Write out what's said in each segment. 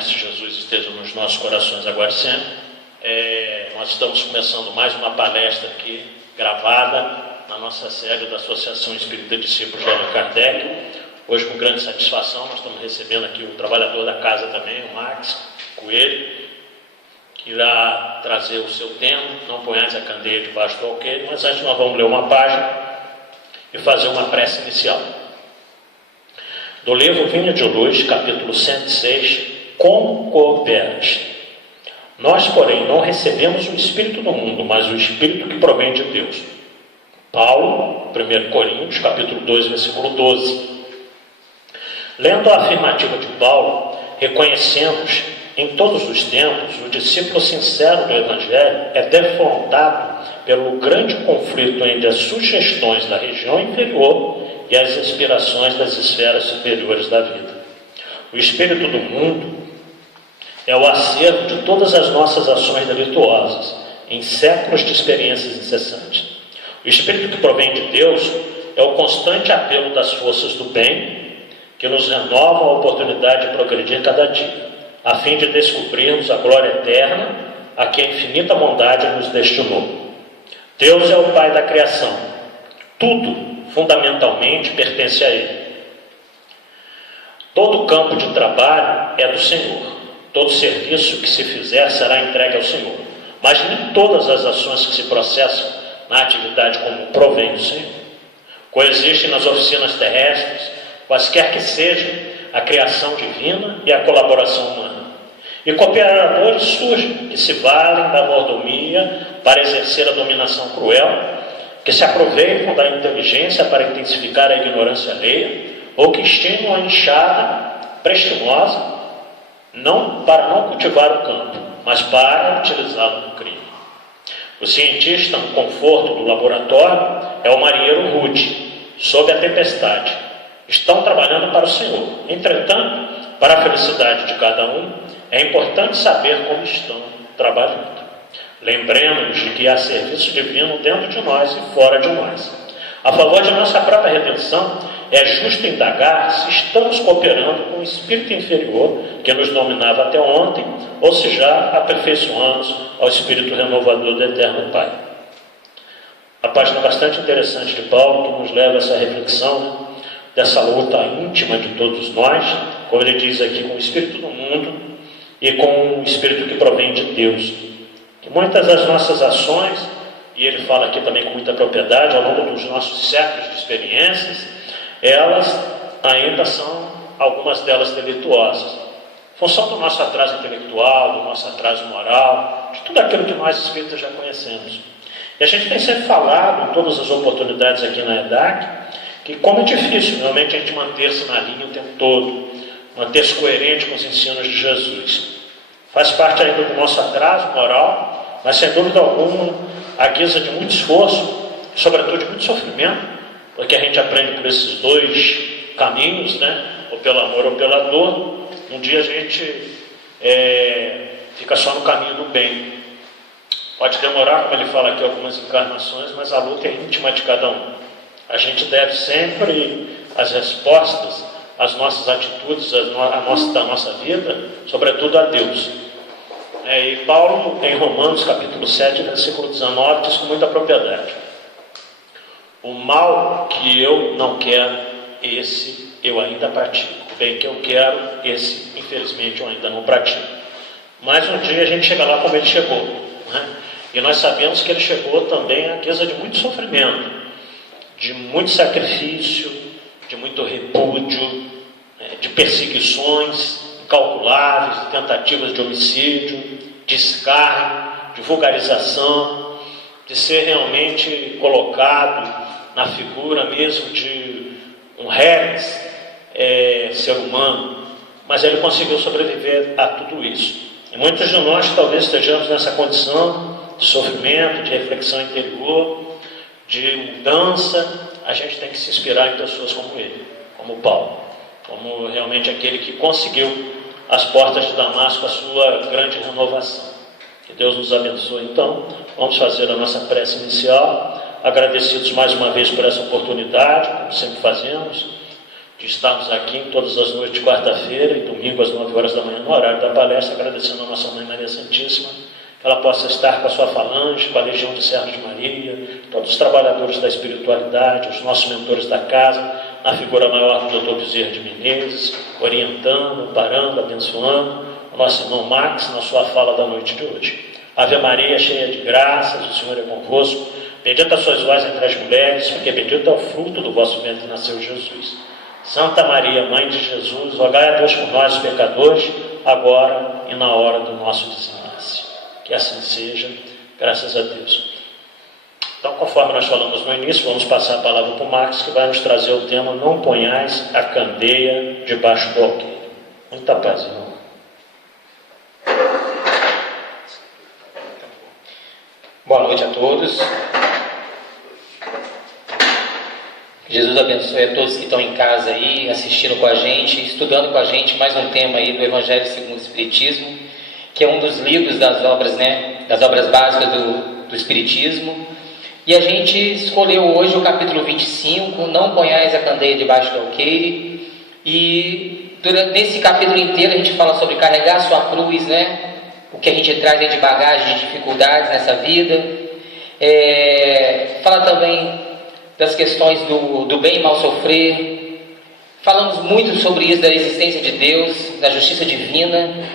Mestre Jesus esteja nos nossos corações agora e sempre. Nós estamos começando mais uma palestra aqui, gravada, na nossa sede da Associação Espírita Discípulos de Allan Kardec. Hoje, com grande satisfação, nós estamos recebendo aqui o trabalhador da casa também, o Max Coelho, que irá trazer o seu tema. Não ponhais a candeia debaixo do alqueire, mas antes nós vamos ler uma página e fazer uma prece inicial. Do livro Vinha de Luz, capítulo 106, Como cooperas? Nós, porém, não recebemos o Espírito do mundo, mas o Espírito que provém de Deus. Paulo, 1 Coríntios, capítulo 2, versículo 12. Lendo a afirmativa de Paulo, reconhecemos em todos os tempos o discípulo sincero do Evangelho é defrontado pelo grande conflito entre as sugestões da região inferior e as inspirações das esferas superiores da vida. O espírito do mundo é o acervo de todas as nossas ações delituosas, em séculos de experiências incessantes. O espírito que provém de Deus é o constante apelo das forças do bem, que nos renovam a oportunidade de progredir cada dia, a fim de descobrirmos a glória eterna a que a infinita bondade nos destinou. Deus é o Pai da criação. Tudo, fundamentalmente, pertence a Ele. Todo campo de trabalho é do Senhor. Todo serviço que se fizer será entregue ao Senhor. Mas nem todas as ações que se processam na atividade comum provêm do Senhor. Coexistem nas oficinas terrestres, quaisquer que sejam, a criação divina e a colaboração humana. E cooperadores surgem que se valem da mordomia para exercer a dominação cruel, que se aproveitam da inteligência para intensificar a ignorância alheia, ou que estendam a enxada prestimosa para não cultivar o campo, mas para utilizá-lo no crime. O cientista, no conforto do laboratório, é o marinheiro rude, sob a tempestade. Estão trabalhando para o Senhor. Entretanto, para a felicidade de cada um, é importante saber como estão trabalhando. Lembremos-nos de que há serviço divino dentro de nós e fora de nós. A favor de nossa própria redenção, é justo indagar se estamos cooperando com o espírito inferior que nos dominava até ontem, ou se já aperfeiçoamos ao espírito renovador do Eterno Pai. A página bastante interessante de Paulo, que nos leva a essa reflexão, dessa luta íntima de todos nós, como ele diz aqui, com o espírito do mundo e com o espírito que provém de Deus. Que muitas das nossas ações, e ele fala aqui também com muita propriedade, ao longo dos nossos séculos de experiências, elas ainda são, algumas delas, delituosas. Função do nosso atraso intelectual, do nosso atraso moral, de tudo aquilo que nós espíritas já conhecemos. E a gente tem sempre falado, em todas as oportunidades aqui na EDAC, que como é difícil realmente a gente manter-se na linha o tempo todo, manter-se coerente com os ensinos de Jesus. Faz parte ainda do nosso atraso moral, mas sem dúvida alguma, à guisa de muito esforço, sobretudo de muito sofrimento, porque a gente aprende por esses dois caminhos, né? Ou pelo amor ou pela dor. Um dia a gente fica só no caminho do bem. Pode demorar, como ele fala aqui, algumas encarnações, mas a luta é íntima de cada um. A gente deve sempre as respostas, as nossas atitudes, da nossa vida, sobretudo a Deus. E Paulo, em Romanos, capítulo 7, versículo 19, diz com muita propriedade: o mal que eu não quero, esse eu ainda pratico. O bem que eu quero, esse, infelizmente, eu ainda não pratico. Mas um dia a gente chega lá como ele chegou, né? E nós sabemos que ele chegou também à guisa de muito sofrimento, de muito sacrifício, de muito repúdio, de perseguições incalculáveis, de tentativas de homicídio, de escárnio, de vulgarização, de ser realmente colocado na figura mesmo de um rex ser humano. Mas ele conseguiu sobreviver a tudo isso. E muitos de nós talvez estejamos nessa condição de sofrimento, de reflexão interior, de mudança. A gente tem que se inspirar em pessoas como ele, como Paulo, como realmente aquele que conseguiu as portas de Damasco, a sua grande renovação. Que Deus nos abençoe. Então, vamos fazer a nossa prece inicial, agradecidos mais uma vez por essa oportunidade, como sempre fazemos, de estarmos aqui em todas as noites de quarta-feira e domingo às 9 horas da manhã, no horário da palestra, agradecendo a nossa Mãe Maria Santíssima, que ela possa estar com a sua falange, com a legião de servos de Maria, todos os trabalhadores da espiritualidade, os nossos mentores da casa, na figura maior do Dr. Bezerra de Menezes, orientando, amparando, abençoando, o nosso irmão Max, na sua fala da noite de hoje. Ave Maria, cheia de graças, o Senhor é convosco, bendita sois vós entre as mulheres, porque bendito é o fruto do vosso ventre, nasceu Jesus. Santa Maria, Mãe de Jesus, rogai a Deus por nós, pecadores, agora e na hora do nosso desenlace. Que assim seja, graças a Deus. Então, conforme nós falamos no início, vamos passar a palavra para o Marcos, que vai nos trazer o tema Não ponhais a candeia debaixo do alqueire. Muita paz, irmão. Boa noite a todos. Jesus abençoe a todos que estão em casa aí, assistindo com a gente, estudando com a gente mais um tema aí do Evangelho segundo o Espiritismo, que é um dos livros das obras, das obras básicas do Espiritismo. E a gente escolheu hoje o capítulo 25, Não ponhais a candeia debaixo do alqueire. E nesse capítulo inteiro a gente fala sobre carregar a sua cruz, o que a gente traz aí de bagagem, de dificuldades nessa vida. Fala também das questões do bem e mal sofrer. Falamos muito sobre isso, da existência de Deus, da justiça divina,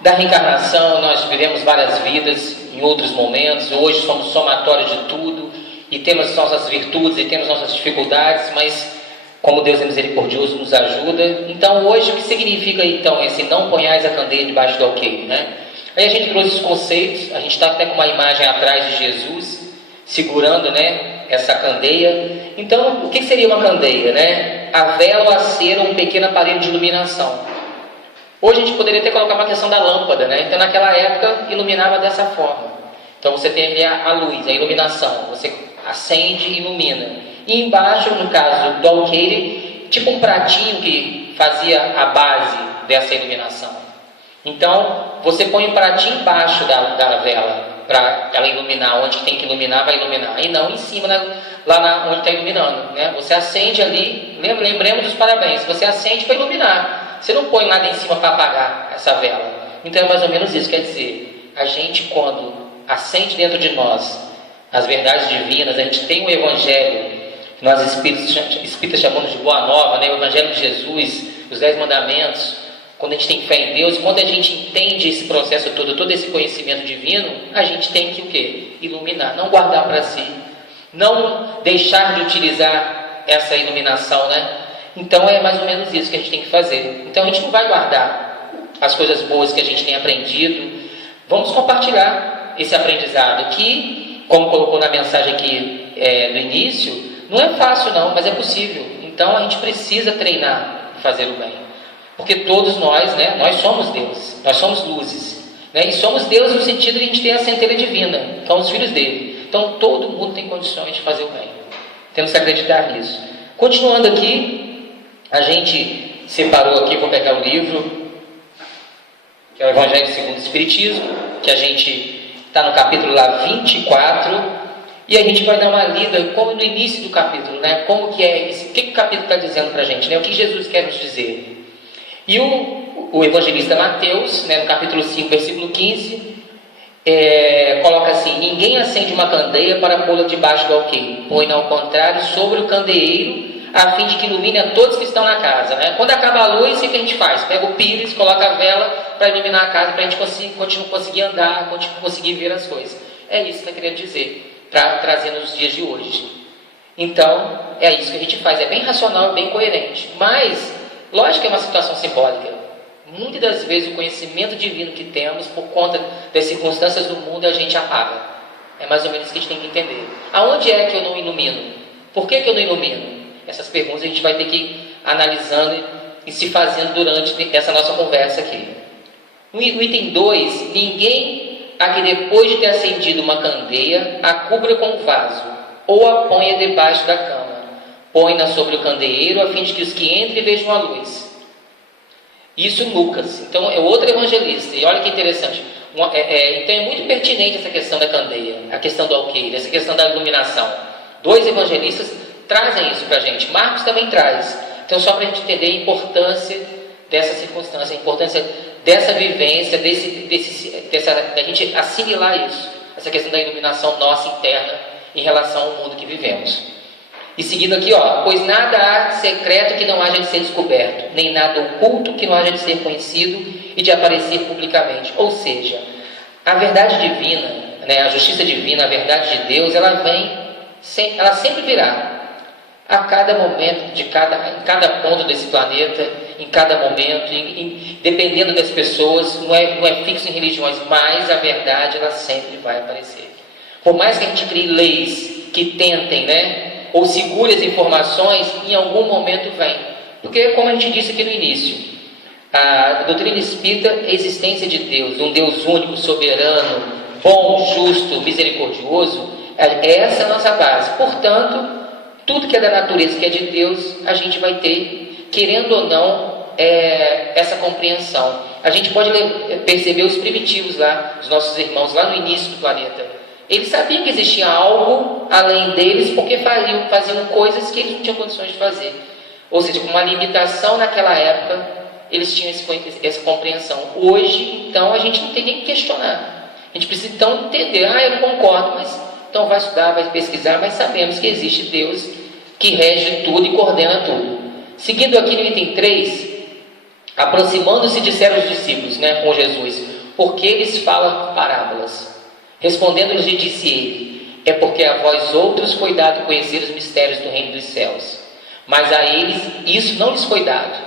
da reencarnação. Nós vivemos várias vidas em outros momentos, hoje somos somatórios de tudo, e temos nossas virtudes e temos nossas dificuldades, mas como Deus é misericordioso, nos ajuda. Então hoje, o que significa então esse não ponhais a candeia debaixo do alqueire, Aí a gente trouxe os conceitos, a gente está até com uma imagem atrás de Jesus, segurando, essa candeia. Então, o que seria uma candeia, A vela, a cera, um pequeno aparelho de iluminação. Hoje a gente poderia até colocar uma questão da lâmpada, Então naquela época iluminava dessa forma. Então você tem ali a luz, a iluminação, você acende e ilumina. E embaixo, no caso do alqueire, tipo um pratinho que fazia a base dessa iluminação. Então você põe um pratinho embaixo da vela para ela iluminar, onde tem que iluminar, vai iluminar. E não em cima, lá onde está iluminando. Você acende ali, lembremos dos parabéns, você acende para iluminar. Você não põe nada em cima para apagar essa vela. Então é mais ou menos isso. Quer dizer, a gente quando acende dentro de nós as verdades divinas, a gente tem o Evangelho, que nós espíritas chamamos de Boa Nova, o Evangelho de Jesus, os 10 mandamentos. Quando a gente tem fé em Deus, quando a gente entende esse processo todo esse conhecimento divino, a gente tem que o quê? Iluminar, não guardar para si, não deixar de utilizar essa iluminação, Então é mais ou menos isso que a gente tem que fazer. Então a gente não vai guardar as coisas boas que a gente tem aprendido. Vamos compartilhar esse aprendizado que, como colocou na mensagem aqui do início, não é fácil não, mas é possível. Então a gente precisa treinar e fazer o bem. Porque todos nós, nós somos Deus, nós somos luzes. E somos Deus no sentido de a gente ter a centelha divina, somos filhos dele. Então todo mundo tem condições de fazer o bem. Temos que acreditar nisso. Continuando aqui, a gente separou aqui, vou pegar o livro, que é o Evangelho segundo o Espiritismo, que a gente está no capítulo lá 24, e a gente vai dar uma lida, como no início do capítulo, como que é isso, o que o capítulo está dizendo para a gente, o que Jesus quer nos dizer. E o evangelista Mateus, no capítulo 5, versículo 15, coloca assim: ninguém acende uma candeia para pô-la debaixo do alqueire, põe ao contrário sobre o candeeiro, a fim de que ilumine a todos que estão na casa. Quando acaba a luz, o que a gente faz? Pega o pires, coloca a vela para iluminar a casa, para a gente conseguir andar, conseguir ver as coisas. É isso que eu queria dizer, para trazer nos dias de hoje. Então, é isso que a gente faz. É bem racional, bem coerente. Mas, lógico que é uma situação simbólica. Muitas das vezes o conhecimento divino que temos, por conta das circunstâncias do mundo, a gente apaga. É mais ou menos isso que a gente tem que entender. Aonde é que eu não ilumino? Por que eu não ilumino? Essas perguntas a gente vai ter que ir analisando e se fazendo durante essa nossa conversa aqui. No item 2, ninguém a que depois de ter acendido uma candeia, a cubra com um vaso, ou a ponha debaixo da cama, põe-na sobre o candeeiro, a fim de que os que entrem vejam a luz. Isso Lucas, então é outro evangelista, e olha que interessante. Então é muito pertinente essa questão da candeia, a questão do alqueire, essa questão da iluminação. 2 evangelistas trazem isso para a gente. Marcos também traz. Então, só para a gente entender a importância dessa circunstância, a importância dessa vivência, da gente assimilar isso, essa questão da iluminação nossa interna em relação ao mundo que vivemos. E seguindo aqui, pois nada há secreto que não haja de ser descoberto, nem nada oculto que não haja de ser conhecido e de aparecer publicamente. Ou seja, a verdade divina, né, a justiça divina, a verdade de Deus, ela sempre virá. A cada momento, em cada ponto desse planeta, em cada momento, dependendo das pessoas, não é fixo em religiões, mas a verdade ela sempre vai aparecer. Por mais que a gente crie leis que tentem, né, ou segure as informações, em algum momento vem. Porque, como a gente disse aqui no início, a doutrina espírita é a existência de Deus, um Deus único, soberano, bom, justo, misericordioso. Essa é a nossa base. Portanto, tudo que é da natureza, que é de Deus, a gente vai ter, querendo ou não, essa compreensão. A gente pode perceber os primitivos lá, os nossos irmãos lá no início do planeta. Eles sabiam que existia algo além deles, porque faziam coisas que eles não tinham condições de fazer. Ou seja, com uma limitação naquela época, eles tinham essa compreensão. Hoje, então, a gente não tem nem que questionar. A gente precisa, então, entender. Eu não concordo, mas então vai estudar, vai pesquisar, mas sabemos que existe Deus que rege tudo e coordena tudo. Seguindo aqui no item 3, aproximando-se disseram os discípulos, né, com Jesus, porque eles falam parábolas. Respondendo-lhes disse ele, é porque a vós outros foi dado conhecer os mistérios do reino dos céus, mas a eles isso não lhes foi dado.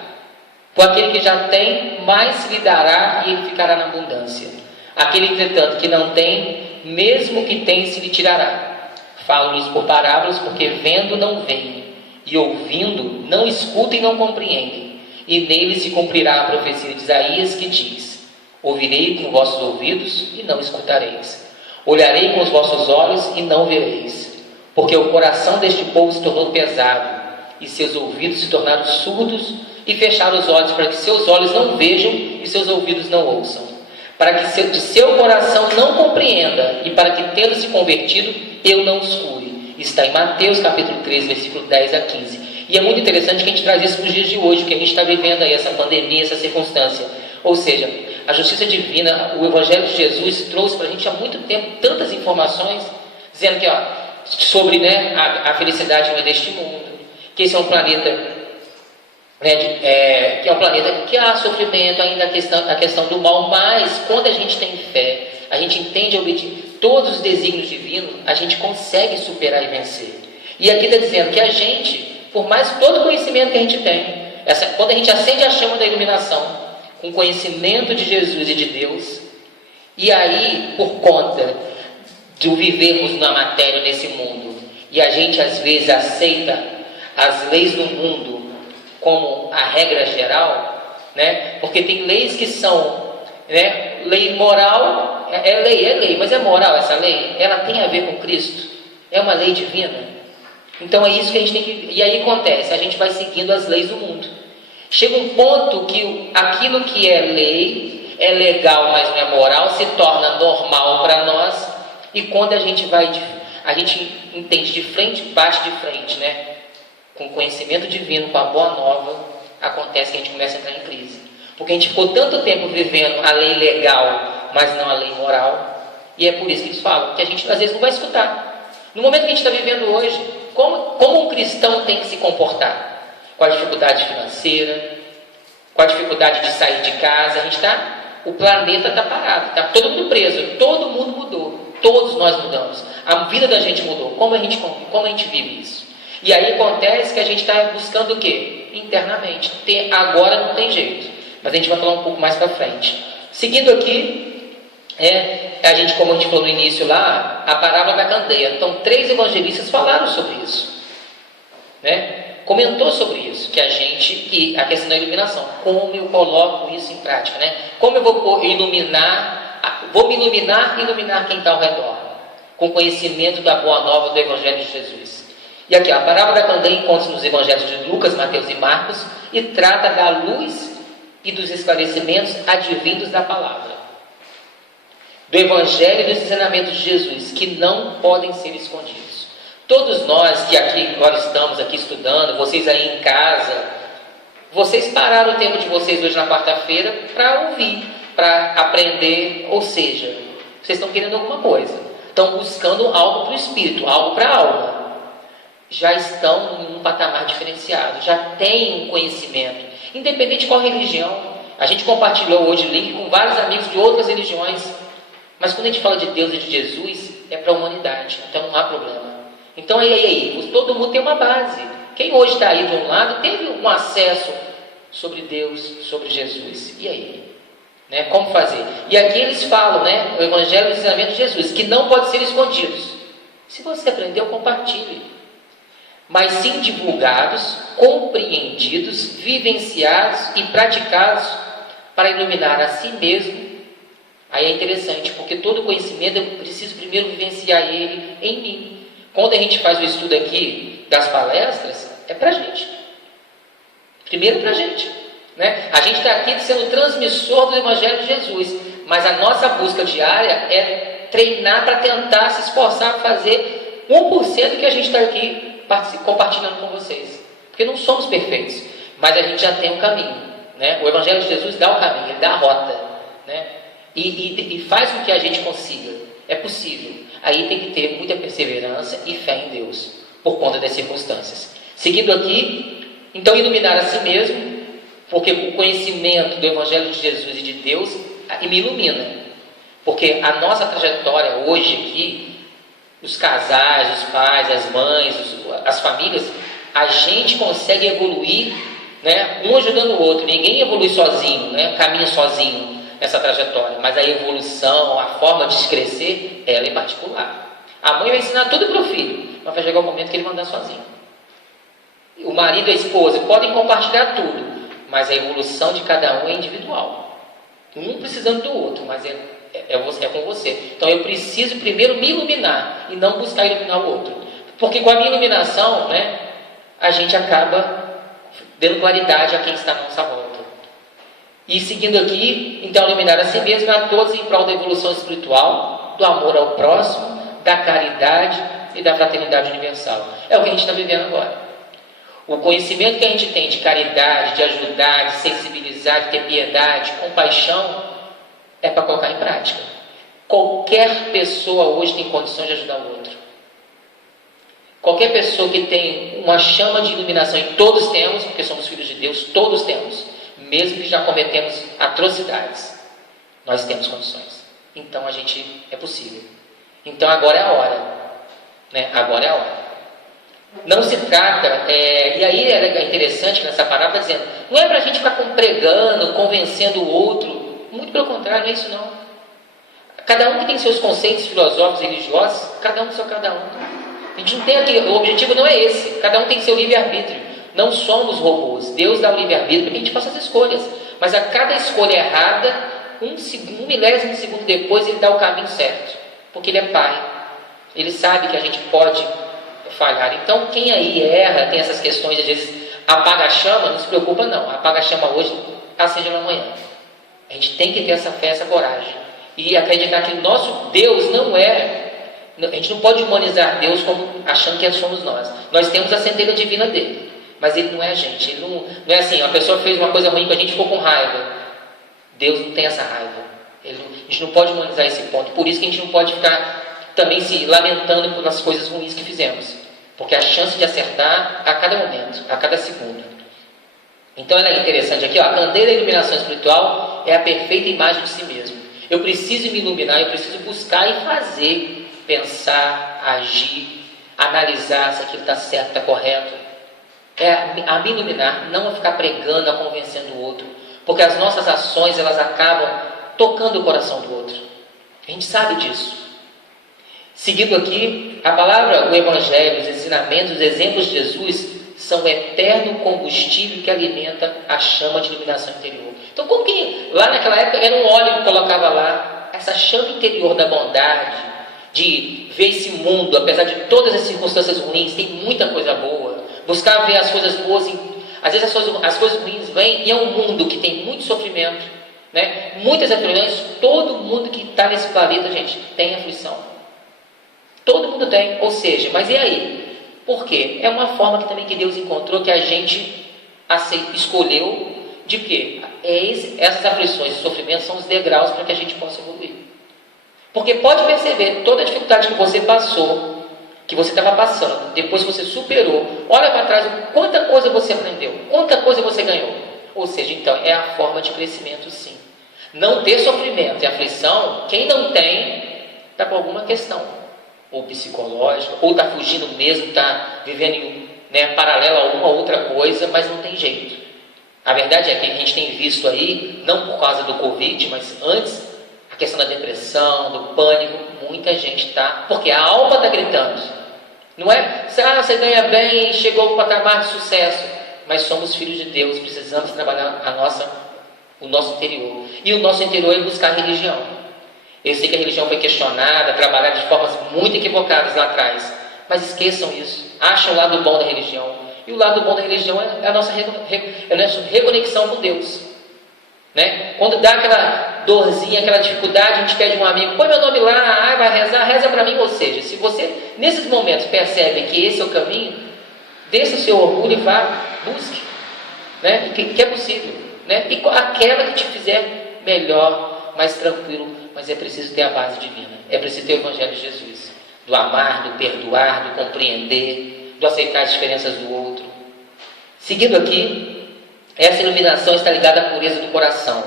Por aquele que já tem, mais lhe dará e ele ficará na abundância. Aquele, entretanto, que não tem, mesmo que tem, se lhe tirará. Falo-lhes por parábolas, porque vendo não veem, e ouvindo não escutam e não compreendem. E neles se cumprirá a profecia de Isaías, que diz, ouvirei com vossos ouvidos e não escutareis. Olharei com os vossos olhos e não vereis. Porque o coração deste povo se tornou pesado, e seus ouvidos se tornaram surdos, e fecharam os olhos, para que seus olhos não vejam e seus ouvidos não ouçam. Para que de seu coração não compreenda, e para que, tendo se convertido, eu não os cure. Está em Mateus capítulo 13, versículo 10 a 15. E é muito interessante que a gente traz isso para os dias de hoje, que a gente está vivendo aí, essa pandemia, essa circunstância. Ou seja, a justiça divina, o Evangelho de Jesus trouxe para a gente há muito tempo tantas informações, dizendo que sobre, né, a felicidade não é deste mundo, que esse é um planeta, né, que é um planeta que há sofrimento, ainda a questão do mal, mas quando a gente tem fé, a gente entende todos os desígnios divinos, a gente consegue superar e vencer. E aqui está dizendo que a gente, por mais todo o conhecimento que a gente tem, quando a gente acende a chama da iluminação, com conhecimento de Jesus e de Deus, e aí, por conta de vivermos na matéria nesse mundo, e a gente às vezes aceita as leis do mundo como a regra geral, né? Porque tem leis que são, né, lei moral, é lei, mas é moral essa lei? Ela tem a ver com Cristo? É uma lei divina? Então é isso que a gente tem que... E aí acontece, a gente vai seguindo as leis do mundo. Chega um ponto que aquilo que é lei, é legal, mas não é moral, se torna normal para nós, e quando a gente entende de frente, bate de frente, né? Com o conhecimento divino, com a boa nova, acontece que a gente começa a entrar em crise. Porque a gente ficou tanto tempo vivendo a lei legal, mas não a lei moral, e é por isso que eles falam, que a gente às vezes não vai escutar. No momento que a gente está vivendo hoje, como um cristão tem que se comportar? Com a dificuldade financeira, com a dificuldade de sair de casa, o planeta está parado, está todo mundo preso, todo mundo mudou, todos nós mudamos, a vida da gente mudou, como a gente vive isso? E aí acontece que a gente está buscando o quê? Internamente, agora não tem jeito, mas a gente vai falar um pouco mais para frente. Seguindo aqui, como a gente falou no início lá, a parábola da candeia. Então 3 evangelistas falaram sobre isso, né? Comentou sobre isso, que a questão da iluminação, como eu coloco isso em prática, né? Como eu vou me iluminar e iluminar quem está ao redor, com conhecimento da boa nova do Evangelho de Jesus. E aqui, a parábola da candeia encontra-se nos Evangelhos de Lucas, Mateus e Marcos, e trata da luz e dos esclarecimentos advindos da palavra, do Evangelho e dos ensinamentos de Jesus, que não podem ser escondidos. Todos nós que aqui agora estamos aqui estudando, vocês aí em casa, vocês pararam o tempo de vocês hoje na quarta-feira para ouvir, para aprender, ou seja, vocês estão querendo alguma coisa, estão buscando algo para o espírito, algo para a alma. Já estão em um patamar diferenciado, já têm um conhecimento, independente de qual religião. A gente compartilhou hoje link com vários amigos de outras religiões, mas quando a gente fala de Deus e de Jesus, é para a humanidade, então não há problema. Então aí, todo mundo tem uma base. Quem hoje está aí de um lado, teve um acesso sobre Deus, sobre Jesus. E aí? Né? Como fazer? E aqui eles falam, né? O Evangelho e o ensinamento de Jesus, que não pode ser escondidos. Se você aprendeu, compartilhe. Mas sim divulgados, compreendidos, vivenciados e praticados para iluminar a si mesmo. Aí é interessante, porque todo conhecimento eu preciso primeiro vivenciar ele em mim. Quando a gente faz o estudo aqui das palestras, é para a gente. Primeiro para a gente. Né? A gente está aqui sendo transmissor do Evangelho de Jesus, mas a nossa busca diária é treinar para tentar se esforçar a fazer 1% do que a gente está aqui compartilhando com vocês. Porque não somos perfeitos, mas a gente já tem um caminho. Né? O Evangelho de Jesus dá o caminho, ele dá a rota. Né? E faz com que a gente consiga. É possível. Aí tem que ter muita perseverança e fé em Deus, por conta das circunstâncias. Seguindo aqui, então iluminar a si mesmo, porque o conhecimento do Evangelho de Jesus e de Deus me ilumina. Porque a nossa trajetória hoje aqui, os casais, os pais, as mães, as famílias, a gente consegue evoluir, né, um ajudando o outro. Ninguém evolui sozinho, né, caminha sozinho nessa trajetória, mas a evolução, a forma de se crescer, ela é particular. A mãe vai ensinar tudo para o filho, mas vai chegar o momento que ele vai andar sozinho. O marido e a esposa podem compartilhar tudo, mas a evolução de cada um é individual. Um precisando do outro, mas é com você. Então eu preciso primeiro me iluminar e não buscar iluminar o outro. Porque com a minha iluminação, né, a gente acaba dando claridade a quem está na nossa volta. E seguindo aqui, então, iluminar a si mesmo, a todos em prol da evolução espiritual, do amor ao próximo, da caridade e da fraternidade universal. É o que a gente está vivendo agora. O conhecimento que a gente tem de caridade, de ajudar, de sensibilizar, de ter piedade, compaixão, é para colocar em prática. Qualquer pessoa hoje tem condições de ajudar o outro. Qualquer pessoa que tem uma chama de iluminação, e todos temos, porque somos filhos de Deus, todos temos. Mesmo que já cometemos atrocidades, nós temos condições. Então é possível. Então agora é a hora. Né? Agora é a hora. Não se trata, e aí é interessante nessa palavra dizendo, não é para a gente ficar pregando, convencendo o outro, muito pelo contrário, não é isso não. Cada um que tem seus conceitos filosóficos e religiosos, cada um do seu cada um. A gente não tem aqui, o objetivo não é esse, cada um tem seu livre-arbítrio. Não somos robôs. Deus dá o livre-arbítrio para que a gente faça as escolhas. Mas a cada escolha errada, um milésimo de segundo depois, ele dá o caminho certo. Porque ele é Pai. Ele sabe que a gente pode falhar. Então, quem aí erra, tem essas questões, às vezes, apaga a chama, não se preocupa não. Apaga a chama hoje, acende amanhã. A gente tem que ter essa fé, essa coragem. E acreditar que o nosso Deus não é... A gente não pode humanizar Deus como achando que somos nós. Nós temos a centelha divina dele. Mas ele não é a gente. Ele não é assim, uma pessoa fez uma coisa ruim com a gente, ficou com raiva. Deus não tem essa raiva. A gente não pode humanizar esse ponto. Por isso que a gente não pode ficar também se lamentando pelas coisas ruins que fizemos. Porque a chance de acertar a cada momento, a cada segundo. Então ela é interessante aqui, ó, a candeia da iluminação espiritual é a perfeita imagem de si mesmo. Eu preciso me iluminar, eu preciso buscar e fazer, pensar, agir, analisar se aquilo está certo, está correto. É a me iluminar, não a ficar pregando, a convencendo o outro. Porque as nossas ações, elas acabam tocando o coração do outro. A gente sabe disso. Seguindo aqui, a palavra, o Evangelho, os ensinamentos, os exemplos de Jesus são o eterno combustível que alimenta a chama de iluminação interior. Então, como que lá naquela época era um óleo que colocava lá, essa chama interior da bondade, de ver esse mundo, apesar de todas as circunstâncias ruins, tem muita coisa boa. Buscar ver as coisas boas, às vezes as coisas ruins vêm e é um mundo que tem muito sofrimento, né? Muitas aflições. Todo mundo que está nesse planeta, gente, tem aflição. Todo mundo tem, ou seja, mas e aí? Por quê? É uma forma que também que Deus encontrou, que a gente escolheu, de que essas aflições e sofrimentos são os degraus para que a gente possa evoluir. Porque pode perceber, toda a dificuldade que você passou, que você estava passando, depois que você superou, olha para trás, quanta coisa você aprendeu, quanta coisa você ganhou. Ou seja, então, é a forma de crescimento, sim. Não ter sofrimento e aflição, quem não tem, está com alguma questão, ou psicológica, ou está fugindo mesmo, está vivendo paralelo a alguma outra coisa, mas não tem jeito. A verdade é que a gente tem visto aí, não por causa do Covid, mas antes, a questão da depressão, do pânico, muita gente está, porque a alma está gritando. Não é, você ganha bem, chegou ao patamar de sucesso, mas somos filhos de Deus, precisamos trabalhar o nosso interior. E o nosso interior é buscar a religião. Eu sei que a religião foi questionada, trabalhada de formas muito equivocadas lá atrás, mas esqueçam isso. Achem o lado bom da religião. E o lado bom da religião é a nossa reconexão com Deus. Né? Quando dá aquela dorzinha, aquela dificuldade, a gente pede um amigo, põe meu nome lá, vai rezar, reza para mim. Ou seja, se você nesses momentos percebe que esse é o caminho, desça o seu orgulho e vá, busque, né? que é possível, né? E aquela que te fizer melhor, mais tranquilo, mas é preciso ter a base divina, é preciso ter o Evangelho de Jesus, do amar, do perdoar, do compreender, do aceitar as diferenças do outro. Seguindo aqui, essa iluminação está ligada à pureza do coração,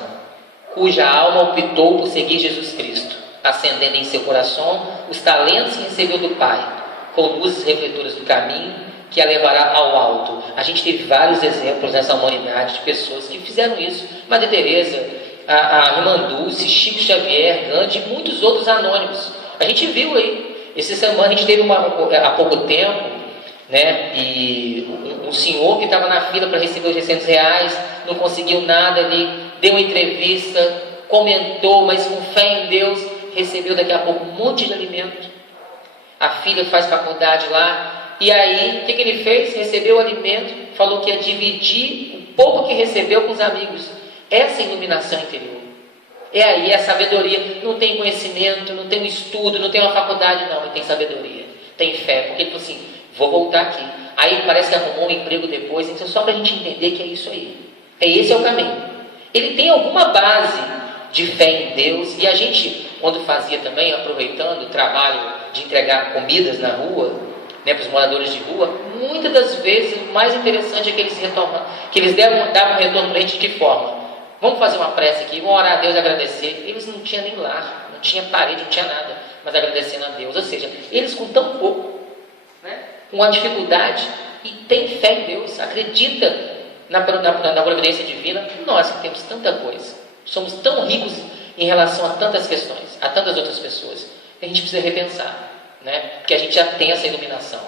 cuja alma optou por seguir Jesus Cristo, acendendo em seu coração os talentos que recebeu do Pai, com luzes refletoras do caminho que a levará ao alto. A gente teve vários exemplos nessa humanidade de pessoas que fizeram isso. Madre Teresa, a Irmã Dulce, Chico Xavier, Gandhi e muitos outros anônimos. A gente viu aí. Essa semana a gente teve há pouco tempo, né, e um senhor que estava na fila para receber os R$600, não conseguiu nada ali, deu uma entrevista, comentou, mas com fé em Deus, recebeu daqui a pouco um monte de alimento. A filha faz faculdade lá. E aí, o que ele fez? Recebeu o alimento, falou que ia dividir o pouco que recebeu com os amigos. Essa iluminação interior. É aí a sabedoria. Não tem conhecimento, não tem um estudo, não tem uma faculdade, não. Ele tem sabedoria, tem fé. Porque ele falou assim, vou voltar aqui. Aí parece que arrumou um emprego depois. Então, só para a gente entender que é isso aí. Esse é o caminho. Ele tem alguma base de fé em Deus. E a gente, quando fazia também, aproveitando o trabalho de entregar comidas na rua, para os moradores de rua, muitas das vezes o mais interessante é que eles retornam, que eles davam um retorno para a gente de que forma? Vamos fazer uma prece aqui, vamos orar a Deus e agradecer. Eles não tinham nem lar, não tinha parede, não tinha nada, mas agradecendo a Deus. Ou seja, eles com tão pouco, com uma dificuldade, e tem fé em Deus, acredita na providência divina. Nós que temos tanta coisa, somos tão ricos em relação a tantas questões, a tantas outras pessoas, que a gente precisa repensar. Porque a gente já tem essa iluminação.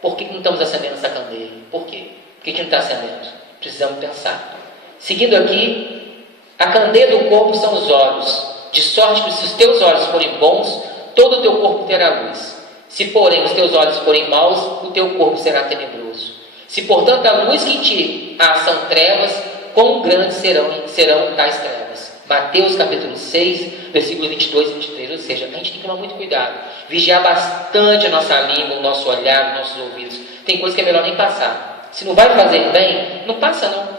Por que não estamos acendendo essa candeia? Por quê? Por que a gente não está acendendo? Precisamos pensar. Seguindo aqui, a candeia do corpo são os olhos, de sorte que se os teus olhos forem bons, todo o teu corpo terá luz. Se porém os teus olhos forem maus, o teu corpo será tenebroso. Se portanto a luz que em ti são trevas, quão grandes serão tais trevas. Mateus capítulo 6, versículo 22 e 23, ou seja, a gente tem que tomar muito cuidado, vigiar bastante a nossa língua, o nosso olhar, os nossos ouvidos. Tem coisa que é melhor nem passar. Se não vai fazer bem, não passa não.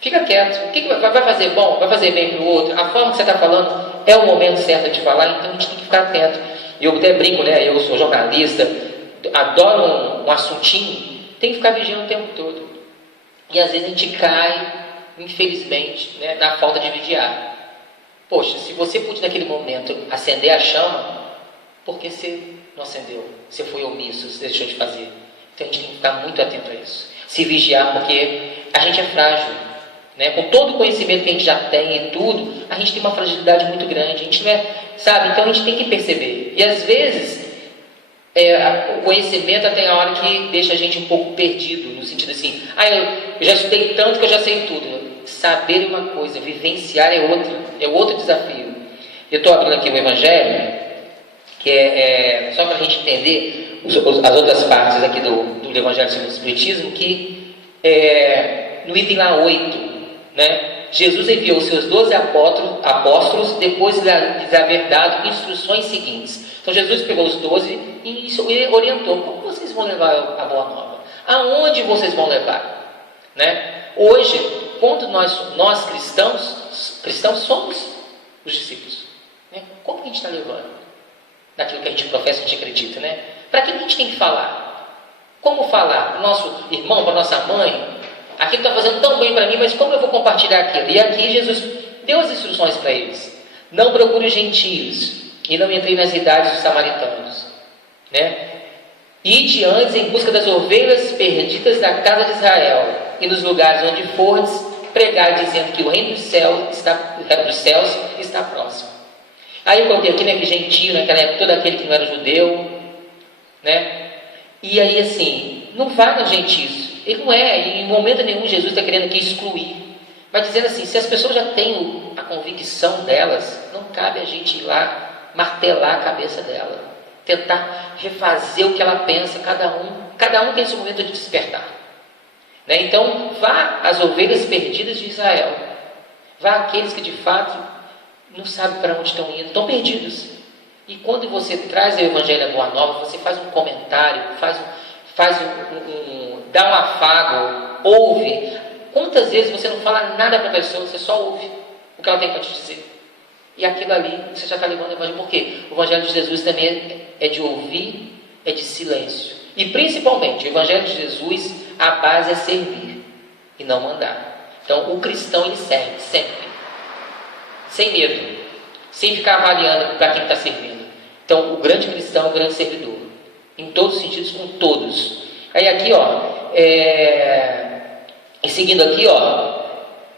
Fica quieto. O que vai fazer bom? Vai fazer bem para o outro? A forma que você está falando é o momento certo de falar, então a gente tem que ficar atento. Eu até brinco, eu sou jornalista, adoro um assuntinho, tem que ficar vigiando o tempo todo. E às vezes a gente cai, infelizmente, na falta de vigiar. Poxa, se você puder naquele momento acender a chama, por que você não acendeu? Você foi omisso, você deixou de fazer. Então a gente tem que ficar muito atento a isso. Se vigiar, porque a gente é frágil. Com todo o conhecimento que a gente já tem e tudo, a gente tem uma fragilidade muito grande. A gente não é, sabe? Então a gente tem que perceber. E às vezes, o conhecimento tem a hora que deixa a gente um pouco perdido, no sentido assim, eu já estudei tanto que eu já sei tudo. Saber uma coisa, vivenciar é outro desafio. Eu estou abrindo aqui o Evangelho, que é só para a gente entender as outras partes aqui do Evangelho segundo o Espiritismo, que no item lá 8, Jesus enviou os seus 12 apóstolos depois de lhes haver dado instruções seguintes. Então Jesus pegou os 12 e orientou: como vocês vão levar a boa nova? Aonde vocês vão levar? Né? Hoje, quando nós cristãos somos os discípulos. Né? Como que a gente está levando? Daquilo que a gente professa, que a gente acredita, né? Para quem a gente tem que falar? Como falar? Para o nosso irmão, para a nossa mãe? Aquilo está fazendo tão bem para mim, mas como eu vou compartilhar aquilo? E aqui Jesus deu as instruções para eles. Não procure os gentios e não entrei nas cidades dos samaritanos. Né? Ide antes em busca das ovelhas perdidas da casa de Israel, e nos lugares onde fordes, pregar dizendo que o reino dos céus está próximo. Aí eu coloquei aqui, né, que gentio, naquela época, todo aquele que não era judeu, né? E aí assim, não vai nos gentios. Ele não é, em momento nenhum Jesus está querendo aqui excluir. Mas dizendo assim, se as pessoas já têm a convicção delas, não cabe a gente ir lá martelar a cabeça dela, tentar refazer o que ela pensa, cada um tem seu momento de despertar. Né? Então, vá às ovelhas perdidas de Israel, vá àqueles que de fato não sabem para onde estão indo, estão perdidos. E quando você traz o Evangelho da Boa Nova, você faz um comentário, dá um afago, ouve. Quantas vezes você não fala nada para a pessoa, você só ouve o que ela tem para te dizer? E aquilo ali, você já está levando o Evangelho. Por quê? O Evangelho de Jesus também é de ouvir, é de silêncio. E principalmente, o Evangelho de Jesus, a base é servir e não mandar. Então, o cristão, ele serve sempre. Sem medo. Sem ficar avaliando para quem está servindo. Então, o grande cristão é o grande servidor. Em todos os sentidos, com todos. Aí aqui, e seguindo aqui,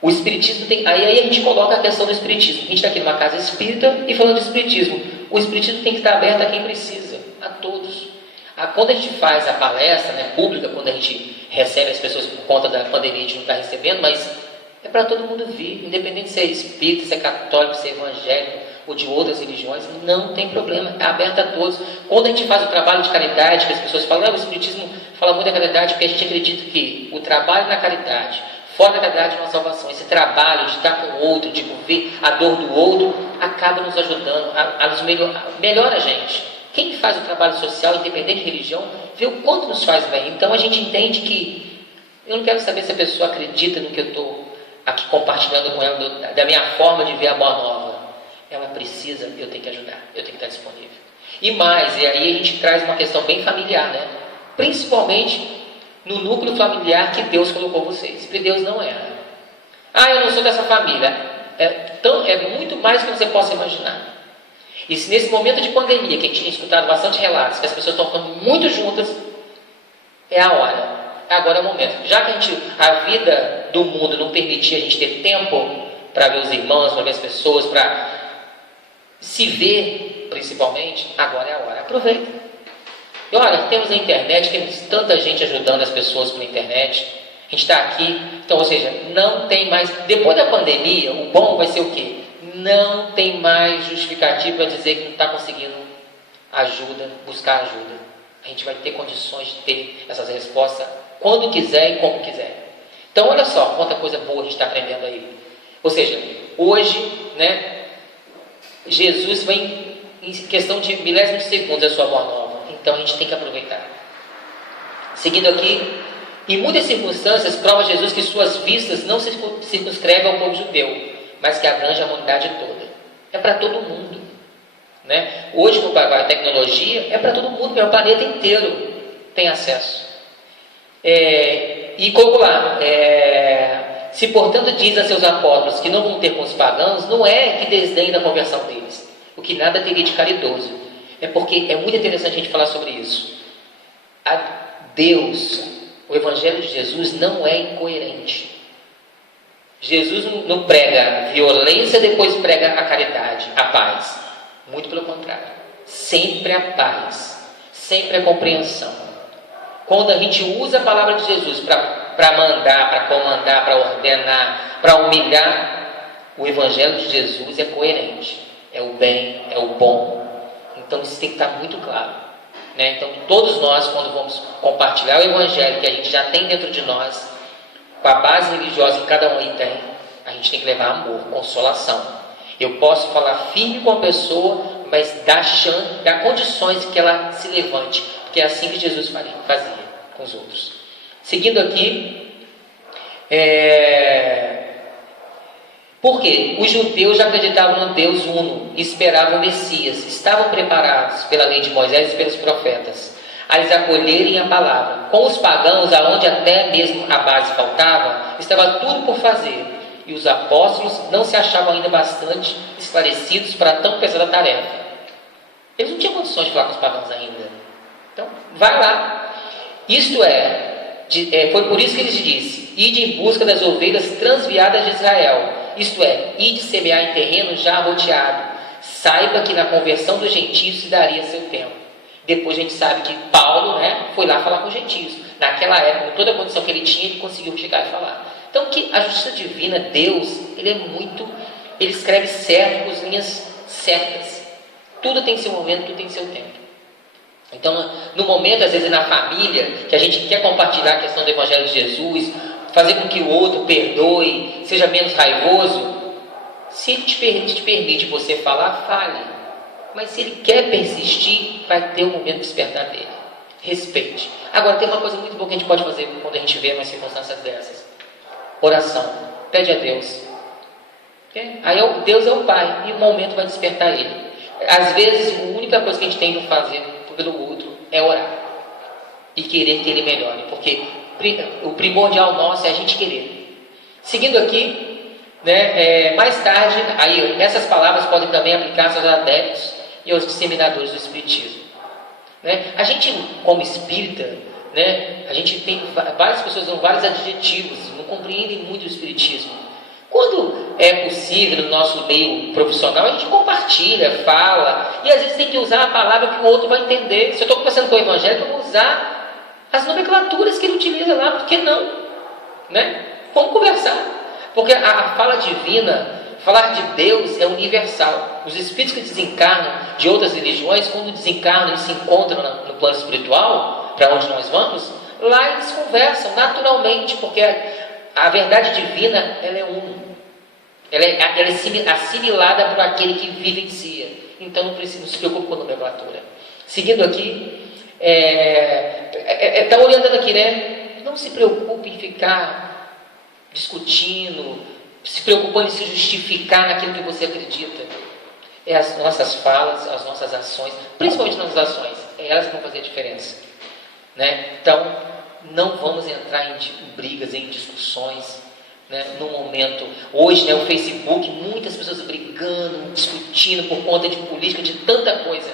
o Espiritismo tem... Aí a gente coloca a questão do Espiritismo. A gente está aqui numa casa espírita e falando do Espiritismo. O Espiritismo tem que estar aberto a quem precisa, a todos. Quando a gente faz a palestra, né, pública, quando a gente recebe as pessoas por conta da pandemia, a gente não está recebendo, mas é para todo mundo vir, independente se é espírita, se é católico, se é evangélico ou de outras religiões, não tem problema, é aberto a todos. Quando a gente faz o trabalho de caridade, que as pessoas falam, o Espiritismo fala muito da caridade, porque a gente acredita que o trabalho na caridade, fora da caridade é uma salvação. Esse trabalho de estar com o outro, de ver a dor do outro, acaba nos ajudando, melhora a gente. Quem faz o trabalho social, independente de religião, vê o quanto nos faz bem. Então a gente entende que eu não quero saber se a pessoa acredita no que eu estou aqui compartilhando com ela, da minha forma de ver a Boa Nova. Ela precisa, eu tenho que ajudar, eu tenho que estar disponível. E mais, e aí a gente traz uma questão bem familiar, né? Principalmente no núcleo familiar que Deus colocou vocês. Porque Deus não erra. Eu não sou dessa família. É muito mais do que você possa imaginar. E se nesse momento de pandemia, que a gente tem escutado bastante relatos, que as pessoas estão ficando muito juntas, é a hora. Agora é o momento. Já que a vida do mundo não permitia a gente ter tempo para ver os irmãos, para ver as pessoas, para se ver, principalmente, agora é a hora. Aproveita. E olha, temos a internet, temos tanta gente ajudando as pessoas pela internet. A gente está aqui. Então, ou seja, não tem mais... Depois da pandemia, o bom vai ser o quê? Não tem mais justificativa para dizer que não está conseguindo ajuda, buscar ajuda. A gente vai ter condições de ter essas respostas quando quiser e como quiser. Então, olha só quanta coisa boa a gente está aprendendo aí. Ou seja, hoje, né, Jesus vem em questão de milésimos de segundos a sua Boa Nova. Então, a gente tem que aproveitar. Seguindo aqui, em muitas circunstâncias, prova Jesus que suas vistas não se circunscrevem ao povo judeu, mas que abrange a humanidade toda. É para todo mundo. Né? Hoje, com a tecnologia, é para todo mundo, é o planeta inteiro tem acesso. E colocou lá, se portanto diz a seus apóstolos que não vão ter com os pagãos, não é que desdenhem da conversão deles, o que nada teria de caridoso. É porque é muito interessante a gente falar sobre isso. Deus, o Evangelho de Jesus não é incoerente. Jesus não prega violência, depois prega a caridade, a paz. Muito pelo contrário. Sempre a paz, sempre a compreensão. Quando a gente usa a palavra de Jesus para mandar, para comandar, para ordenar, para humilhar, o Evangelho de Jesus é coerente. É o bem, é o bom. Então isso tem que estar muito claro. Né? Então todos nós, quando vamos compartilhar o Evangelho que a gente já tem dentro de nós, com a base religiosa que cada um aí tem, a gente tem que levar amor, consolação. Eu posso falar firme com a pessoa, mas dar condições que ela se levante. porque é assim que Jesus fazia com os outros. Seguindo aqui, porque os judeus já acreditavam no Deus uno e esperavam o Messias, estavam preparados pela lei de Moisés e pelos profetas a eles acolherem a palavra. Com os pagãos, aonde até mesmo a base faltava, estava tudo por fazer, e os apóstolos não se achavam ainda bastante esclarecidos para tão pesada tarefa. Eles não tinham condições de falar com os pagãos ainda. Então, vai lá. Isto foi por isso que ele disse: ide em busca das ovelhas transviadas de Israel. Isto é, ide semear em terreno já rodeado. Saiba que na conversão dos gentios se daria seu tempo. Depois a gente sabe que Paulo, foi lá falar com os gentios. Naquela época, com toda a condição que ele tinha, ele conseguiu chegar e falar. Então, que a justiça divina, Deus, ele escreve certo, com as linhas certas. Tudo tem seu momento, tudo tem seu tempo. Então, no momento, às vezes na família, que a gente quer compartilhar a questão do Evangelho de Jesus, fazer com que o outro perdoe, seja menos raivoso, se ele te permite você falar, fale. Mas se ele quer persistir, vai ter o momento de despertar dele. Respeite. Agora, tem uma coisa muito boa que a gente pode fazer quando a gente vê umas circunstâncias dessas. Oração. Pede a Deus. Aí Deus é o Pai, e o momento vai despertar ele. Às vezes, a única coisa que a gente tem que fazer pelo outro é orar. E querer que ele melhore. Porque o primordial nosso é a gente querer. Seguindo aqui, mais tarde, aí essas palavras podem também aplicar-se aos adeptos e aos disseminadores do Espiritismo. A gente, como espírita, a gente tem várias pessoas dando vários adjetivos, não compreendem muito o Espiritismo. Quando é possível no nosso meio profissional, a gente compartilha, fala, e às vezes tem que usar a palavra que o outro vai entender. Se eu estou conversando com o evangélico, eu vou usar as nomenclaturas que ele utiliza lá, por que não? Vamos conversar, porque a fala divina, falar de Deus é universal. Os espíritos que desencarnam de outras religiões, quando desencarnam e se encontram no plano espiritual, para onde nós vamos, lá eles conversam naturalmente, porque a verdade divina, ela é uma. Ela é assimilada por aquele que vivencia. Então não se preocupe com a nomenclatura. Seguindo aqui, está orientando aqui, não se preocupe em ficar discutindo, se preocupando em se justificar naquilo que você acredita. É as nossas falas, as nossas ações, principalmente nas ações, é elas que vão fazer a diferença. Então, não vamos entrar em brigas, em discussões, no momento. Hoje, o Facebook, muitas pessoas brigando, discutindo por conta de política, de tanta coisa.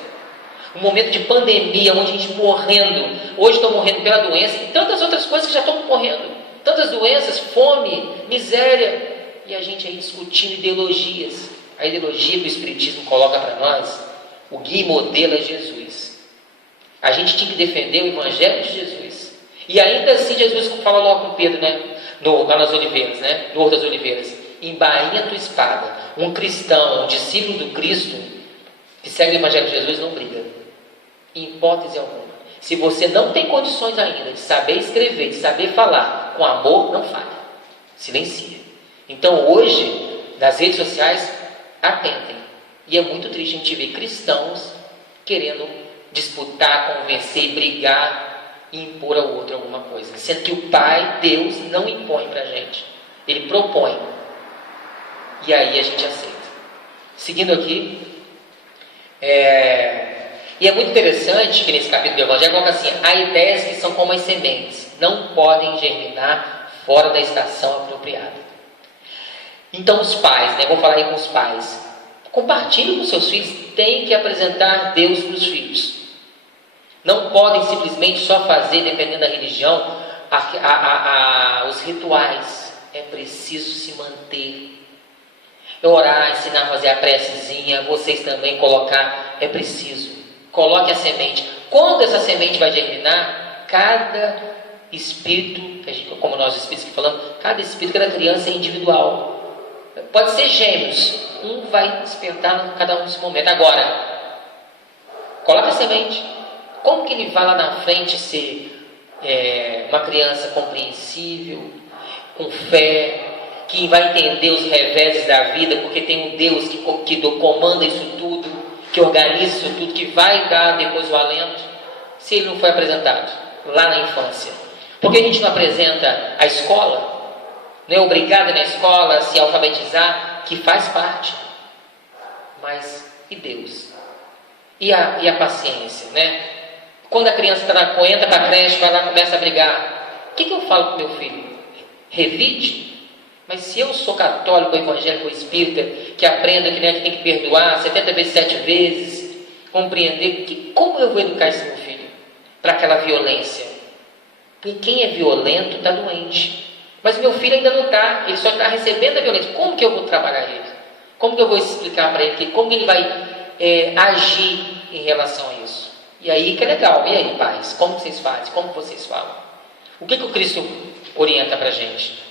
Um momento de pandemia, onde a gente morrendo, hoje estão morrendo pela doença, e tantas outras coisas que já estão morrendo. Tantas doenças, fome, miséria, e a gente aí discutindo ideologias. A ideologia que o Espiritismo coloca para nós, o guia e modelo é Jesus. A gente tinha que defender o Evangelho de Jesus. E ainda assim Jesus fala logo com Pedro, lá nas Oliveiras, no Horto das Oliveiras: embainha tua espada. Um cristão, um discípulo do Cristo, que segue o Evangelho de Jesus, não briga. Em hipótese alguma. Se você não tem condições ainda de saber escrever, de saber falar com amor, não fale. Silencia. Então hoje, nas redes sociais, atentem. E é muito triste a gente ver cristãos querendo disputar, convencer, brigar e impor ao outro alguma coisa. Sendo que o Pai, Deus, não impõe para a gente. Ele propõe. E aí a gente aceita. Seguindo aqui, e é muito interessante que nesse capítulo do Evangelho coloca assim: há ideias que são como as sementes, não podem germinar fora da estação apropriada. Então os pais, vou falar aí com os pais, compartilhem com seus filhos, tem que apresentar Deus para os filhos. Não podem simplesmente só fazer, dependendo da religião, os rituais. É preciso se manter. Orar, ensinar a fazer a precezinha, vocês também colocar, é preciso. Coloque a semente. Quando essa semente vai germinar, cada espírito, como nós espíritos que falamos, cada espírito, cada criança é individual. Pode ser gêmeos, um vai despertar em cada um nesse momento. Agora, coloque a semente. Como que ele vai lá na frente ser uma criança compreensível, com fé, que vai entender os reveses da vida, porque tem um Deus que comanda isso tudo, que organiza isso tudo, que vai dar depois o alento. se ele não foi apresentado lá na infância? Por que a gente não apresenta a escola? Não é obrigado na escola a se alfabetizar, que faz parte. Mas e Deus? E a paciência, né? Quando a criança entra para a creche, vai lá, começa a brigar. O que eu falo para o meu filho? Revide? Mas se eu sou católico, evangélico, espírita, que aprendo que, né, que tem que perdoar 70 vezes, 7 vezes, compreender, como eu vou educar esse meu filho para aquela violência? Porque quem é violento está doente. Mas meu filho ainda não está, ele só está recebendo a violência. Como que eu vou trabalhar ele? Como que eu vou explicar para ele? Como ele vai agir em relação a isso? E aí que é legal. E aí, pais? Como vocês fazem? Como vocês falam? O que o Cristo orienta para a gente?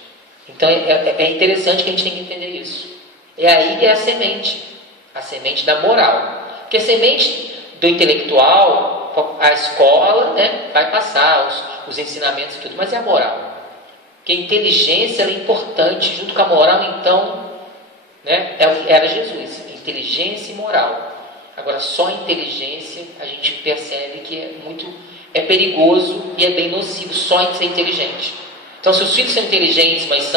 Então é interessante que a gente tem que entender isso. É aí que é a semente da moral. Porque a semente do intelectual, a escola, né, vai passar os ensinamentos e tudo, mas é a moral. Porque a inteligência é importante, junto com a moral, então, né, era Jesus, inteligência e moral. Agora, só a inteligência, a gente percebe que é perigoso e é bem nocivo só em ser inteligente. Então, se os filhos são inteligentes, mas